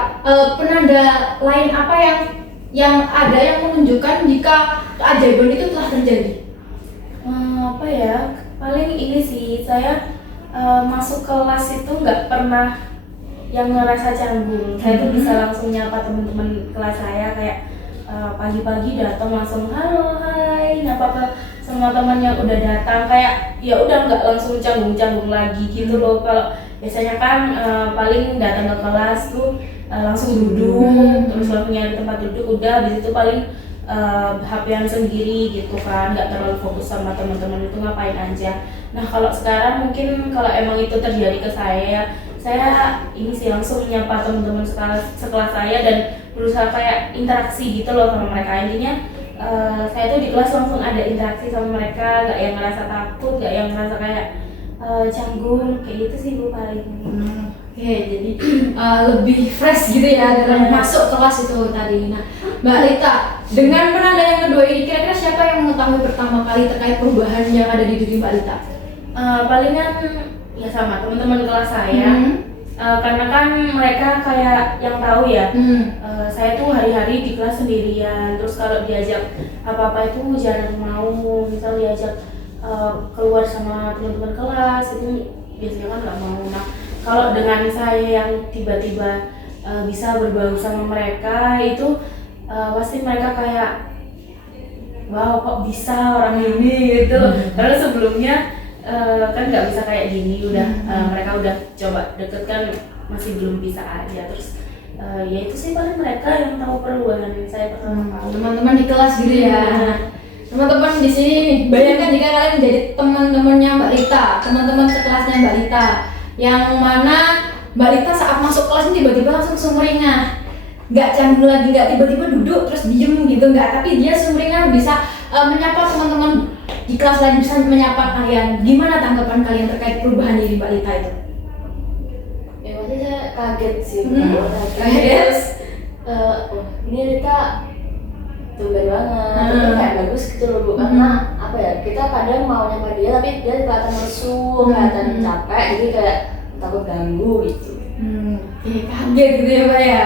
penanda lain apa yang ada yang menunjukkan jika keajaiban itu telah terjadi? Apa ya? Paling ini sih, saya masuk kelas itu nggak pernah yang ngerasa canggung. Saya tuh bisa langsung nyapa teman-teman kelas saya, kayak pagi-pagi datang langsung halo hai, nyapa ke semua teman yang udah datang, kayak ya udah nggak langsung canggung-canggung lagi gitu loh. Kalau biasanya kan paling datang ke kelas tuh langsung duduk, terus langsung nyari tempat duduk, udah habis itu paling HP-an sendiri gitu kan, nggak terlalu fokus sama teman-teman itu ngapain aja. Nah kalau sekarang mungkin kalau emang itu terjadi ke saya saya ini sih langsung menyapa teman-teman sekelas saya dan berusaha kayak interaksi gitu loh sama mereka. Intinya saya tuh di kelas langsung ada interaksi sama mereka, gak yang ngerasa takut, gak yang ngerasa kayak canggung, kayak gitu sih Bu paling. Oke, jadi lebih fresh gitu ya dalam masuk kelas itu tadi. Nah, Mbak Lita, dengan penanda yang kedua ini, kira-kira siapa yang mengetahui pertama kali terkait perubahan yang ada di diri Mbak Lita? Palingan ya sama teman-teman kelas saya. Karena kan mereka kayak yang tahu ya, saya tuh hari-hari di kelas sendirian, terus kalau diajak apa-apa itu jarang mau, misal diajak keluar sama teman-teman kelas itu biasanya kan nggak mau. Nah kalau dengan saya yang tiba-tiba bisa berbaur sama mereka itu pasti mereka kayak wow kok bisa orang ini gitu. Karena sebelumnya kan nggak bisa kayak gini, udah mereka udah coba deket kan masih belum bisa aja. Terus ya itu sih paling mereka yang tahu perubahan saya pertama kali. Teman-teman di kelas gitu ya. Teman-teman di sini nih, bayangkan jika kalian menjadi teman-temannya Mbak Lita, teman-teman sekelasnya Mbak Lita, yang mana Mbak Lita saat masuk kelas ini tiba-tiba langsung sumringah, nggak canggung lagi, nggak tiba-tiba duduk terus diem gitu, nggak, tapi dia sumringah, bisa menyapa teman-teman di kelas lain, bisa menyapa kalian. Gimana tanggapan kalian terkait perubahan diri Mbak Lita itu? Ya pasti saya kaget sih. Kaget. Oh ini Rita tumben banget, tapi kayak bagus gitu loh Bu, karena apa ya, kita kadang mau nyapa dia tapi dia kelihatan lesu, kelihatan capek, jadi kayak takut ganggu gitu. Kaget gitu ya Mbak ya.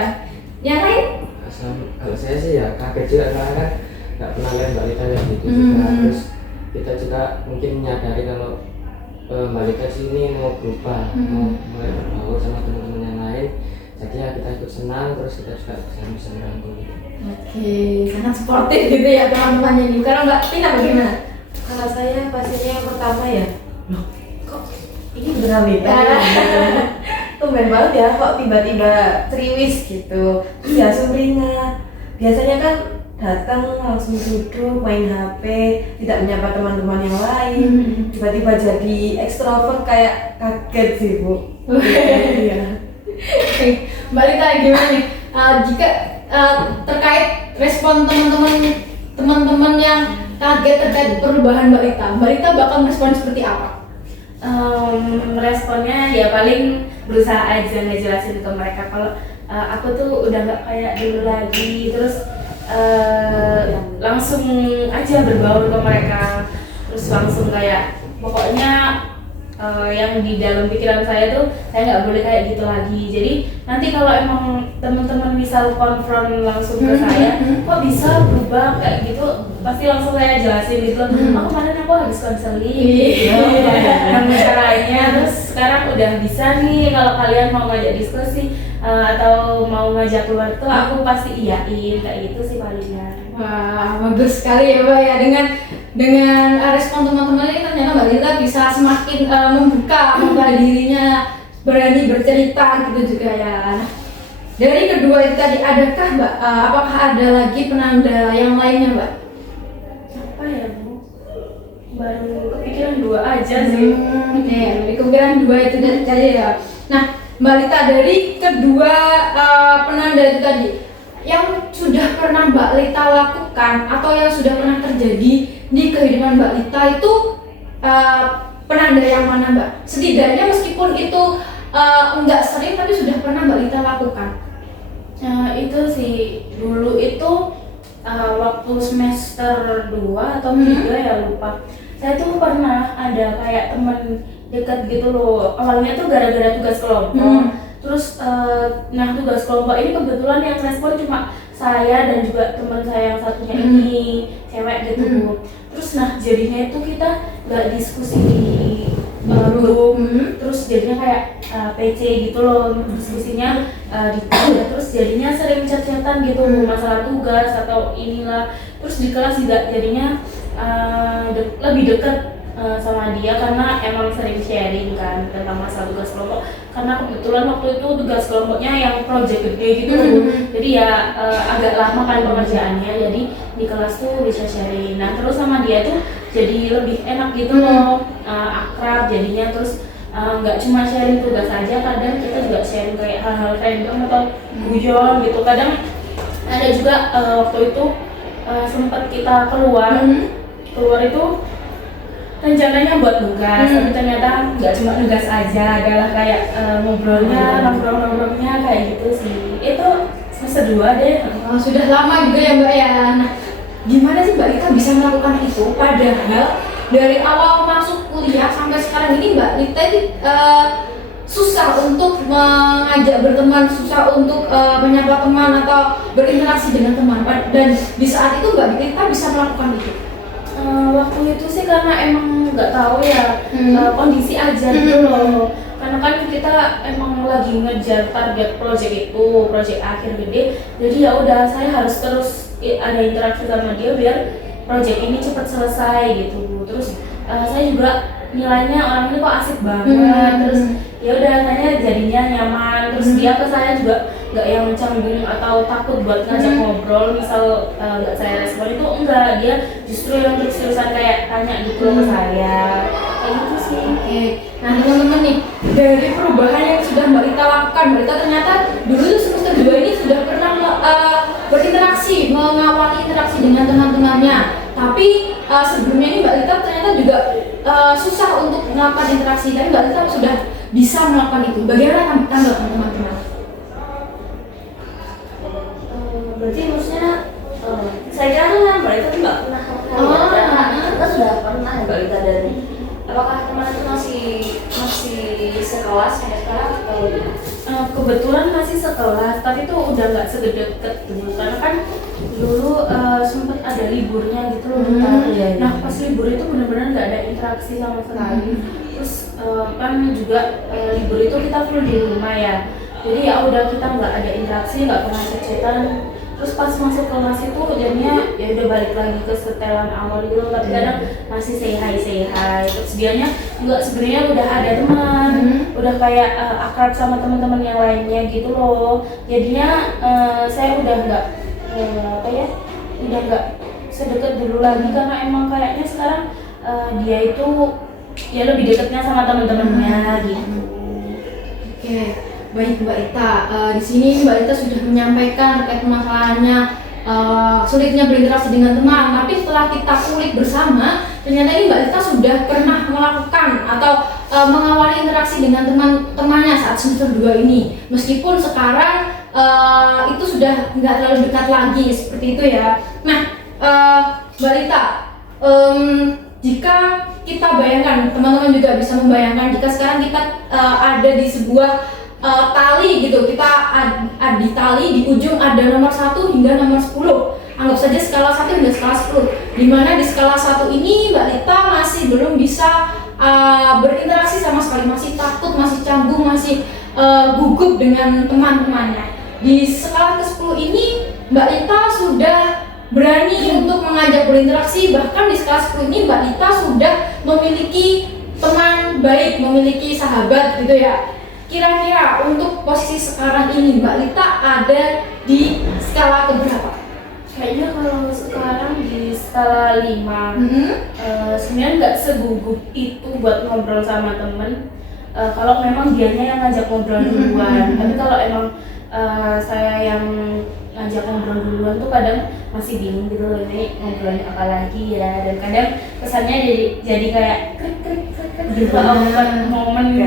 Yang lain? Kalau saya sih ya kaget juga karena kan nggak pernah lihat Mbak Lita kayak gitu juga. Terus kita juga mungkin menyadari kalau Mbak Lita sini mau berubah, mau mulai berbaur sama teman-teman yang lain. Jadi ya kita ikut senang, terus kita juga bisa merangkul gitu. Oke, sangat sportif gitu ya teman-temannya ini. Kalau Mbak Tina bagaimana? Kalau saya pastinya yang pertama ya, loh kok ini beneran Lita? Tumben banget ya, kok tiba-tiba triwis gitu. Ya sumringah. Biasanya kan datang langsung duduk main HP, tidak menyapa teman-teman yang lain. Tiba-tiba jadi ekstrovert, kayak kaget sih Bu. Iya. Mbak Lita gimana nih? Jika terkait respon teman-teman yang kaget terkait perubahan Mbak Lita bakal merespon seperti apa? Responnya ya paling berusaha aja ngejelasin ke mereka kalau aku tuh udah nggak kayak dulu lagi, terus langsung aja berbaur ke mereka, terus langsung kayak pokoknya yang di dalam pikiran saya tuh saya nggak boleh kayak gitu lagi. Jadi nanti kalau emang teman-teman misal konfront langsung ke saya, kok bisa berubah kayak gitu, pasti langsung saya jelasin gitu. Aku kemarin aku habis konseling gitu, yang caranya, terus sekarang udah bisa nih, kalau kalian mau ngajak diskusi atau mau ngajak keluar tuh aku pasti iyain, kayak gitu sih palingan. Wah, bagus sekali ya Mbak ya. Dengan respon teman-teman ini ternyata Mbak Lita bisa semakin membuka dirinya, berani bercerita gitu juga ya. Dari kedua itu tadi, adakah Mbak, apakah ada lagi penanda yang lainnya Mbak? Apa ya Bu? Baru kepikiran 2 aja sih. Oke, dari kepikiran 2 itu tadi ya. Nah Mbak Lita, dari kedua penanda itu tadi, yang sudah pernah Mbak Lita lakukan atau yang sudah pernah terjadi di kehidupan Mbak Lita itu penanda yang mana Mbak? Setidaknya meskipun itu enggak sering tapi sudah pernah Mbak Lita lakukan. Itu sih dulu itu waktu semester 2 atau 3 ya lupa. Saya tuh pernah ada kayak teman dekat gitu loh. Awalnya tuh gara-gara tugas kelompok. Terus nah tugas kelompok ini kebetulan yang respon cuma saya dan juga teman saya yang satunya ini cewek gitu. Terus nah jadinya itu kita nggak diskusi di grup, terus jadinya kayak PC gitu loh diskusinya di terus jadinya sering chat-chatan gitu masalah tugas atau inilah. Terus di kelas juga jadinya lebih dekat sama dia karena emang sering sharing kan tentang masalah tugas kelompok, karena kebetulan waktu itu tugas kelompoknya yang project gede gitu. Jadi ya agak lama kan pengerjaannya, jadi di kelas tuh bisa sharing. Nah terus sama dia tuh jadi lebih enak gitu loh, akrab jadinya. Terus nggak cuma sharing tugas aja, kadang kita juga sharing kayak hal-hal random atau guyon gitu. Kadang ada juga waktu itu sempat kita keluar itu rencananya buat nugas, tapi ternyata nggak cuma nugas aja, adalah kayak ngobrolnya, nongkrong-nongkrongnya kayak gitu sih. Itu semester 2 deh. Oh, sudah lama juga ya Mbak ya. Nah, gimana sih Mbak Lita bisa melakukan itu? Padahal dari awal masuk kuliah sampai sekarang ini Mbak Lita itu susah untuk mengajak berteman, susah untuk menyapa teman atau berinteraksi dengan teman. Dan di saat itu Mbak Lita bisa melakukan itu. Waktu itu sih karena emang nggak tahu ya, kondisi aja gitu loh. Karena kan kita emang lagi ngejar target project itu, project akhir gede. Jadi ya udah, saya harus terus ada interaksi sama dia biar project ini cepat selesai gitu. Terus saya juga nilainya orang ini kok asik banget. Terus ya udah, saya jadinya nyaman. Terus dia ke saya juga nggak yang canggung atau takut buat ngajak ngobrol. Misal nggak saya respon itu enggak, dia justru yang terus-terusan kayak tanya gitu ke saya. Kayak gitu sih. Oke. Nah teman-teman nih, dari perubahan yang sudah Mbak Lita lakukan, Mbak Lita ternyata dulu semester 2 ini sudah pernah berinteraksi, mengawali interaksi dengan teman-temannya. Tapi sebelumnya ini Mbak Lita ternyata juga susah untuk melakukan interaksi, tapi Mbak Lita sudah bisa melakukan itu. Bagaimana tanggapan teman-teman? Berarti maksudnya saya kira kan Mbak Lita tuh nggak pernah kita sudah pernah ya Mbak Lita, dan apakah teman itu masih sekelas sampai sekarang atau Kebetulan masih sekelas, tapi tuh udah nggak sedekat dulu karena kan dulu sempat ada liburnya gitu loh. Nah pas libur itu benar-benar nggak ada interaksi sama sekali. Terus kan juga libur itu kita full di rumah ya, jadi ya udah kita nggak ada interaksi, nggak pernah chat-chatan. Terus pas masuk kelas itu jadinya ya udah balik lagi ke setelan awal gitu, tapi kadang masih say hi. Terus dianya juga sebenarnya udah ada teman, udah kayak akrab sama teman-teman yang lainnya gitu loh. Jadinya saya udah nggak udah nggak sedekat dulu lagi, karena emang kayaknya sekarang dia itu ya lebih dekatnya sama teman-temannya gitu. Oke. Baik Mbak Lita, di sini Mbak Lita sudah menyampaikan terkait permasalahannya sulitnya berinteraksi dengan teman. Tapi setelah kita kulik bersama, ternyata ini Mbak Lita sudah pernah melakukan atau mengawali interaksi dengan teman-temannya saat semester 2 ini. Meskipun sekarang itu sudah nggak terlalu dekat lagi seperti itu ya. Nah, Mbak Lita, jika kita bayangkan, teman-teman juga bisa membayangkan jika sekarang kita ada di sebuah tali gitu, kita di tali di ujung ada nomor 1 hingga nomor 10. Anggap saja skala 1 hingga skala 10. Dimana di skala 1 ini Mbak Lita masih belum bisa berinteraksi sama sekali, masih takut, masih canggung, masih gugup dengan teman-temannya. Di skala ke-10 ini Mbak Lita sudah berani untuk mengajak berinteraksi, bahkan di skala 10 ini Mbak Lita sudah memiliki teman baik, memiliki sahabat gitu ya. Kira-kira untuk posisi sekarang ini Mbak Lita ada di skala keberapa? Kayaknya kalau sekarang di skala 5, sebenarnya nggak segugup itu buat ngobrol sama temen. Kalau memang dianya yang ngajak ngobrol duluan, tapi kalau emang saya yang ngajak ngobrol duluan tuh kadang masih bingung gitu loh, ini ngobrolnya apa lagi ya, dan kadang kesannya jadi kayak krik gitu, awkward momen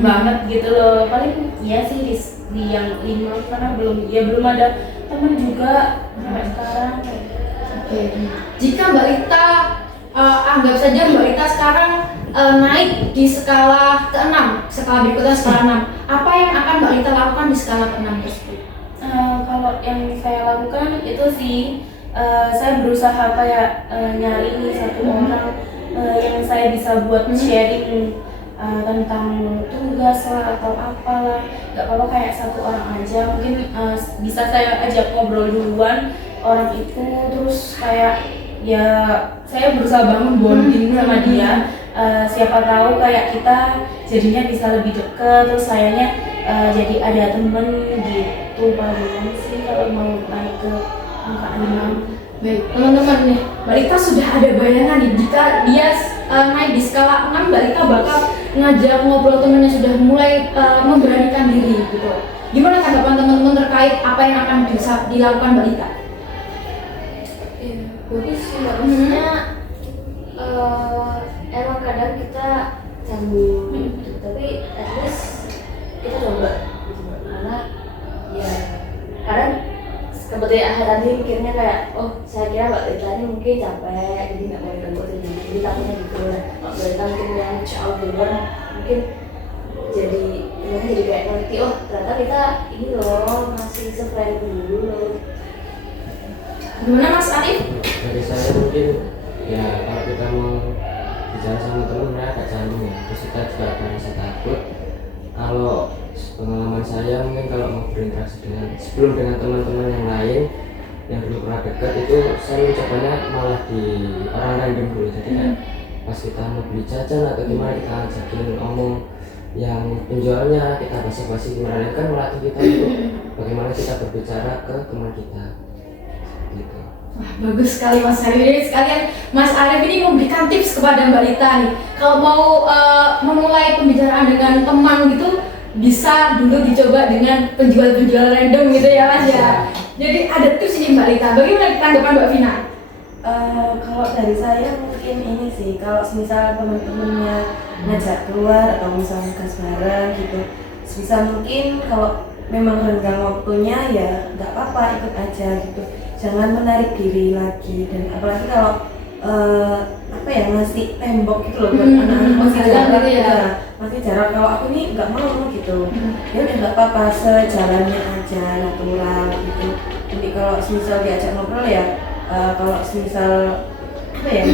banget gitu loh. Paling iya sih di yang 5, karena belum ada temen juga sampai sekarang. Oke. Jika Mbak Lita anggap saja Mbak Lita sekarang naik di skala ke-6, skala berikutnya skala 6, apa yang akan Mbak Lita lakukan di skala ke-6 tersebut? Kalau yang saya lakukan itu sih saya berusaha kayak nyari satu orang yang saya bisa buat sharing tentang tugas lah atau apalah. Gak apa-apa kayak satu orang aja, mungkin bisa saya ajak ngobrol duluan orang itu, terus kayak ya saya berusaha bangun bonding sama dia. Siapa tahu kayak kita jadinya bisa lebih deket, terus sayanya jadi ada temen gitu. Palingan sih kalau mau naik ke angka 6. Baik, teman-teman nih, Mbak Lita sudah ada bayangan nih, jika dia naik di skala 6, Mbak Lita bakal ngajak ngobrol temennya, sudah mulai memberanikan diri gitu. Gimana tanggapan teman-teman terkait apa yang akan dilakukan Mbak Lita? Bagus sih Mbak, maksudnya emang kadang kita canggung gitu, tapi at least kita coba gitu Mbak. Karena ya kadang seperti tadi mikirnya kayak, oh saya kira Mbak Lita ini mungkin capek jadi nggak mau ganggu atau gimana, jadi takutnya gitu lah. Mbak Lita mungkin yang jauh duluan mungkin jadi gimana, jadi kayak ngerti, oh ternyata kita ini loh masih se-friend dulu loh. Gimana Mas Arif? Dari saya mungkin ya kalau kita mau bicara sama temen ya agak canggung ya, terus kita juga akan rasa takut. Kalau pengalaman saya mungkin kalau mau berinteraksi sebelum dengan teman-teman yang lain yang belum pernah dekat, itu saya mencobanya malah di orang random dulu. Jadi kayak pas kita mau beli jajan atau gimana, kita ajakin ngomong yang penjualnya, kita basa-basi gimana, kan melatih kita untuk bagaimana kita berbicara ke teman kita gitu. Wah, bagus sekali Mas Arif. Jadi sekalian Mas Arif ini memberikan tips kepada Mbak Lita nih. Kalau mau memulai pembicaraan dengan teman gitu, bisa dulu dicoba dengan penjual-penjual random gitu ya Mas ya. Jadi ada tips ini Mbak Lita. Bagaimana tanggapan Mbak Vina? Kalau dari saya mungkin ini sih, kalau misal teman-temannya ngajak keluar atau misalnya gas bareng gitu, sebisa mungkin kalau memang renggang waktunya ya nggak apa-apa, ikut aja gitu, jangan menarik diri lagi. Dan apalagi kalau apa ya, ngasih tembok gitu loh buat anak-anak masih jarak gitu ya. Masih jarak, kalau aku nih nggak mau gitu, ya udah nggak apa-apa, sejalannya aja, natural gitu. Jadi kalau misal diajak ngobrol ya, kalau misal apa ya,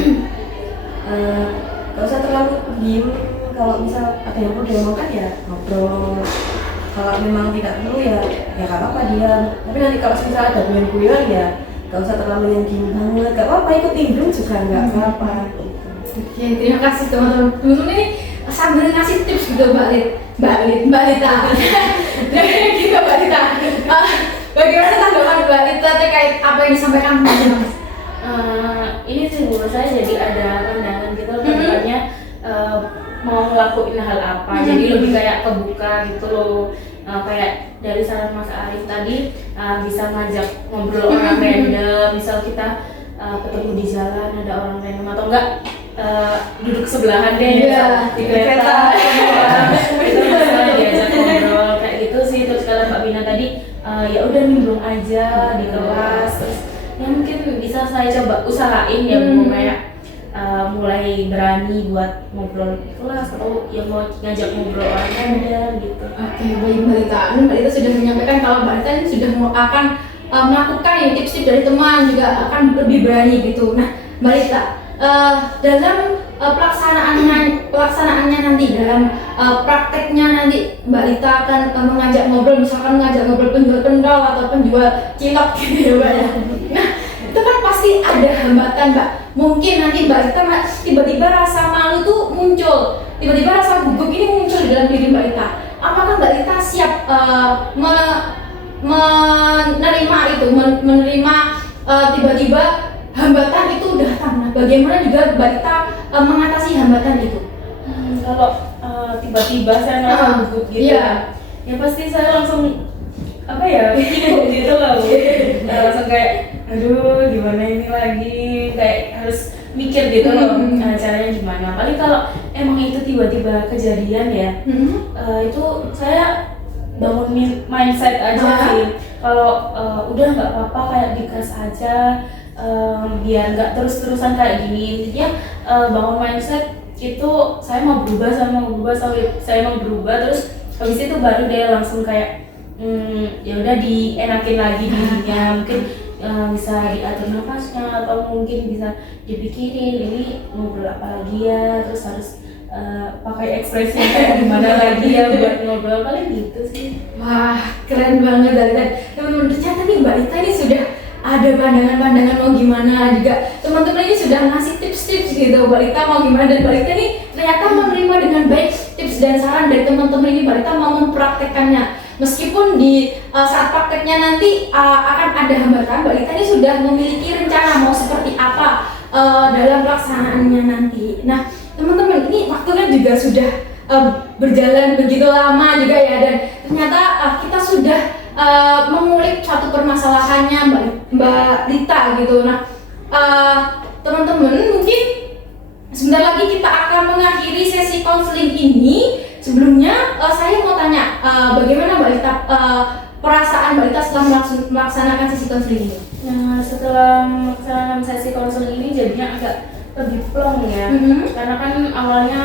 gak usah terlalu diem. Kalau misal ada yang perlu diomongkan ya ngobrol, kalau memang tidak perlu ya gak apa-apa diam. Tapi nanti kalau misal ada guyon-guyon ya gak usah terlalu yang diem banget, gak apa-apa, ikut nimbrung juga gak apa-apa gitu. Oke, terima kasih teman-teman. Teman-teman ini sambil ngasih tips gitu Mbak Lita. Jadi gitu Mbak Lita. Bagaimana tanggapan Mbak Lita terkait apa yang disampaikan teman-teman? Ini sih menurut saya jadi ada pandangan gitu kedepannya mau ngelakuin hal apa, jadi lebih kayak kebuka gitu loh. Kayak dari saran Mas Arif tadi, bisa ngajak ngobrol orang random, misal kita ketemu di jalan ada orang random, atau enggak duduk sebelahan deh di kereta itu bisa diajak ngobrol kayak gitu sih. Terus kalau Mbak Bina tadi ya udah nimbrung aja di kelas, terus ya mungkin bisa saya coba usahain ya mau kayak mulai berani buat ngobrol di kelas, atau yang mau ngajak ngobrol orang random gitu. Oke, baik Mbak Lita. Mbak Lita sudah menyampaikan kalau Mbak Lita ini sudah akan melakukan ya, tips-tips dari teman, juga akan lebih berani gitu. Nah, Mbak Lita, dalam pelaksanaannya nanti, dalam prakteknya nanti Mbak Lita akan mengajak ngobrol, misalkan mengajak ngobrol penjual pentol atau penjual cilok gitu ya Mbak ya. Nah, itu kan pasti ada hambatan Mbak. Mungkin nanti Mbak Lita tiba-tiba rasa malu tuh muncul, tiba-tiba rasa gugup ini muncul di dalam diri Mbak Lita. Apakah Mbak Lita siap menerima itu, menerima tiba-tiba hambatan itu datang? Nah, bagaimana juga Mbak Lita mengatasi hambatan itu? Kalau tiba-tiba saya merasa gugup gitu ya pasti saya langsung apa ya, kikuk gitu loh. Langsung kayak aduh gimana ini lagi, kayak harus mikir gitu loh caranya gimana. Paling kalau emang itu tiba-tiba kejadian ya, itu saya bangun mindset aja sih. Kalau udah nggak apa-apa, kayak digas aja, biar nggak terus-terusan kayak gini. Intinya bangun mindset itu saya mau berubah, saya mau berubah, terus habis itu baru dia langsung kayak ya udah dienakin lagi dirinya. Mungkin bisa diatur nafasnya, atau mungkin bisa dipikirin ini ngobrol apa lagi ya, terus harus pakai ekspresi kayak gimana lagi ya buat ngobrol, paling gitu sih. Wah, keren banget dari tadi. Teman-teman, ternyata nih Mbak Lita ini sudah ada pandangan-pandangan mau gimana, juga teman-teman ini sudah ngasih tips-tips gitu Mbak Lita mau gimana, dan Mbak Lita ini ternyata menerima dengan baik tips dan saran dari teman-teman ini. Mbak Lita mau mempraktekkannya, meskipun di saat prakteknya nanti akan ada hambatan, Mbak Lita ini sudah memiliki rencana mau seperti apa dalam pelaksanaannya nanti. Nah teman-teman, ini waktunya juga sudah berjalan begitu lama juga ya, dan ternyata kita sudah mengulik satu permasalahannya Mbak Lita gitu. Nah, teman-teman, mungkin sebentar lagi kita akan mengakhiri sesi konseling ini. Sebelumnya saya mau tanya, bagaimana Mbak Lita, perasaan Mbak Lita setelah melaksanakan sesi konseling ini? Nah, setelah melaksanakan sesi konseling ini jadinya agak lebih plong ya. Karena kan awalnya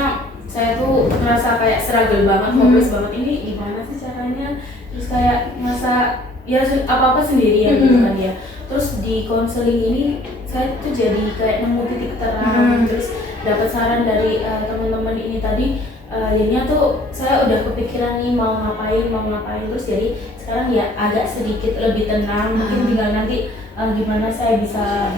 saya tuh ngerasa kayak struggle banget, hopeless banget, ini gimana sih caranya, terus kayak ngerasa ya apa-apa sendirian gitu kan ya. Terus di konseling ini saya tuh jadi kayak nemu titik terang, terus dapat saran dari teman-teman ini tadi. Jadinya tuh saya udah kepikiran nih mau ngapain, terus jadi sekarang ya agak sedikit lebih tenang. Mungkin tinggal nanti gimana saya bisa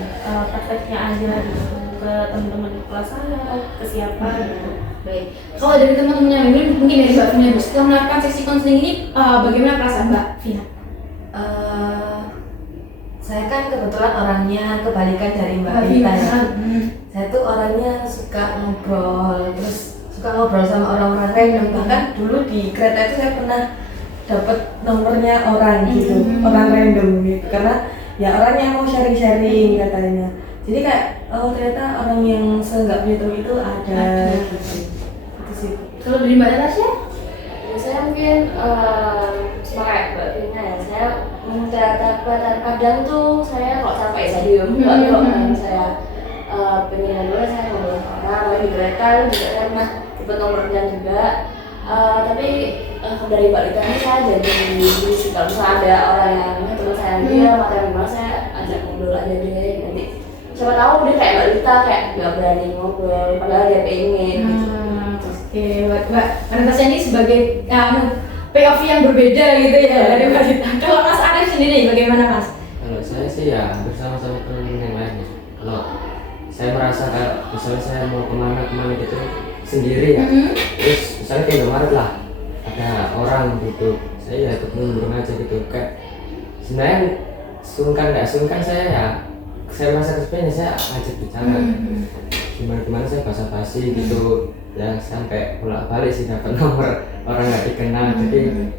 prakteknya aja gitu ke teman-teman kelas saya atau ke siapa gitu. Baik, kalau dari teman-teman yang lain, mungkin dari Mbak Vina, setelah melakukan sesi konseling ini, bagaimana perasaan Mbak Vina? Saya kan kebetulan orangnya kebalikan dari Mbak Vina ya. Saya tuh orangnya suka ngobrol, terus suka ngobrol sama orang-orang random. Bahkan dulu di kereta itu saya pernah dapat nomornya orang gitu, orang random gitu, karena ya orang yang mau sharing-sharing katanya. Jadi kayak ternyata orang yang nggak punya teman itu ada gitu. Itu sih. Kalau dari Mbak Natasha? Saya mungkin sama kayak Mbak Vina ya, saya ternyata kadang tuh saya kok capek saya diem, tapi kalau saya pengen dulu saya ngobrol sama orang, lagi di kereta juga saya pernah dapat nomornya juga. Tapi dari Mbak Lita ini saya jadi sih, kalau misalnya ada orang yang teman saya dia materi gimana, saya ajak ngobrol aja deh, nanti siapa tahu dia kayak Mbak Lita kayak nggak berani ngobrol padahal dia pengen gitu. Oke, Mbak Natasha ini sebagai POV yang berbeda gitu ya dari Mbak Lita. Kalau Mas Arif sendiri bagaimana Mas? Kalau saya sih ya bersama-sama teman-teman yang lain ya. Kalau saya merasa kayak misalnya saya mau kemana gitu sendiri ya, terus misalnya kayak Indomaret lah, ada orang gitu, saya ya ikut nunggu aja gitu. Kayak sebenarnya sungkan nggak sungkan saya merasa kesepian ya saya ngajak bicara, gimana saya basa-basi gitu ya, sampai bolak-balik sih dapat nomor orang nggak dikenal. Jadi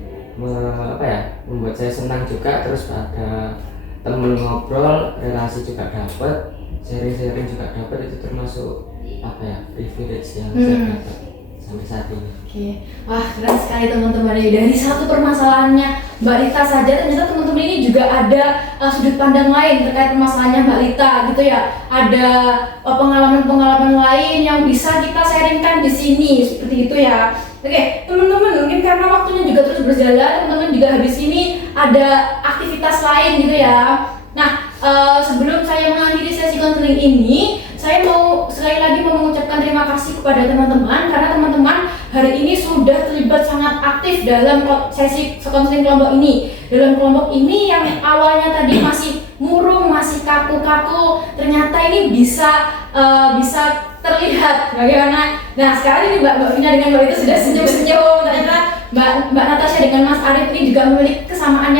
membuat saya senang juga, terus ada temen ngobrol, relasi juga dapat, sharing juga dapat. Itu termasuk privilege yang saya dapat sampai saat ini. Oke, wah keren sekali teman-teman. Dari satu permasalahannya Mbak Lita saja, ternyata teman-teman ini juga ada sudut pandang lain terkait permasalahannya Mbak Lita gitu ya. Ada pengalaman-pengalaman lain yang bisa kita sharingkan di sini seperti itu ya. Oke, teman-teman, mungkin karena waktunya juga terus berjalan, teman-teman juga habis ini ada aktivitas lain gitu ya. Nah, sebelum saya mengakhiri sesi konseling ini, saya mau sekali lagi mengucapkan terima kasih kepada teman-teman, karena teman-teman hari ini sudah terlibat sangat aktif dalam sesi konseling kelompok ini. Dalam kelompok ini yang awalnya tadi masih murung, masih kaku-kaku, ternyata ini bisa terlihat bagaimana. Nah, sekarang ini Mbak Vina dengan Mbak Lita sudah senyum-senyum. Ternyata Mbak Natasha dengan Mas Arif ini juga memiliki kesamaan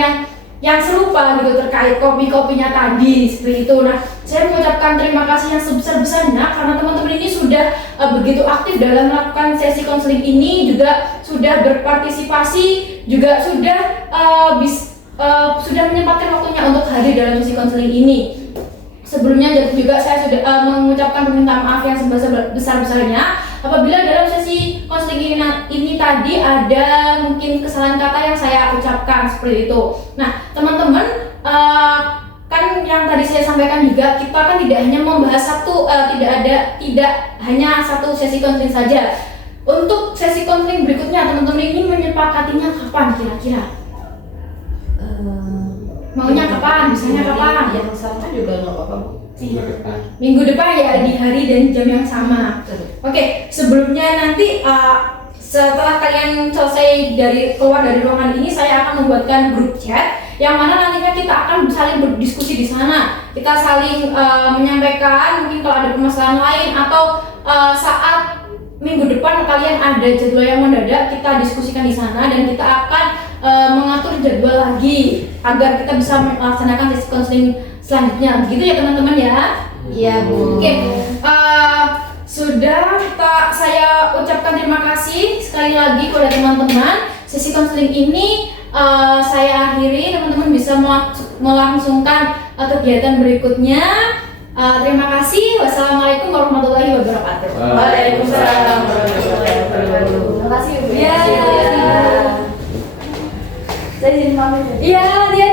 yang serupa gitu terkait kopi-kopinya tadi seperti itu. Nah, saya mengucapkan terima kasih yang sebesar-besarnya karena teman-teman ini sudah begitu aktif dalam melakukan sesi konseling ini, juga sudah berpartisipasi, juga sudah menyempatkan waktunya untuk hadir dalam sesi konseling ini. Sebelumnya juga saya sudah mengucapkan permintaan maaf yang sebesar-besarnya apabila dalam sesi konseling ini tadi ada mungkin kesalahan kata yang saya ucapkan seperti itu. Nah, teman-teman, kan yang tadi saya sampaikan juga, kita kan tidak hanya membahas tidak hanya satu sesi konseling saja. Untuk sesi konseling berikutnya, teman-teman ini menyepakatinya kapan kira-kira? Maunya kapan? Bisanya kapan? Yang sama juga nggak apa-apa. Minggu depan ya, di hari dan jam yang sama. Oke, sebelumnya nanti setelah kalian selesai keluar dari ruangan ini, saya akan membuatkan grup chat yang mana nantinya kita akan saling berdiskusi di sana. Kita saling menyampaikan mungkin kalau ada permasalahan lain, atau saat minggu depan kalian ada jadwal yang mendadak, kita diskusikan di sana dan kita akan mengatur jadwal lagi agar kita bisa melaksanakan sesi konseling selanjutnya. Begitu ya teman-teman ya. Iya Bu. Oke, sudah saya ucapkan terima kasih sekali lagi kepada teman-teman. Sesi konseling ini saya akhiri, teman-teman bisa melangsungkan kegiatan berikutnya. Terima kasih. Wassalamualaikum warahmatullahi wabarakatuh. Waalaikumsalam warahmatullahi wabarakatuh. Terima kasih Ibu. Iya. Saya izin pamit ya. Iya, dia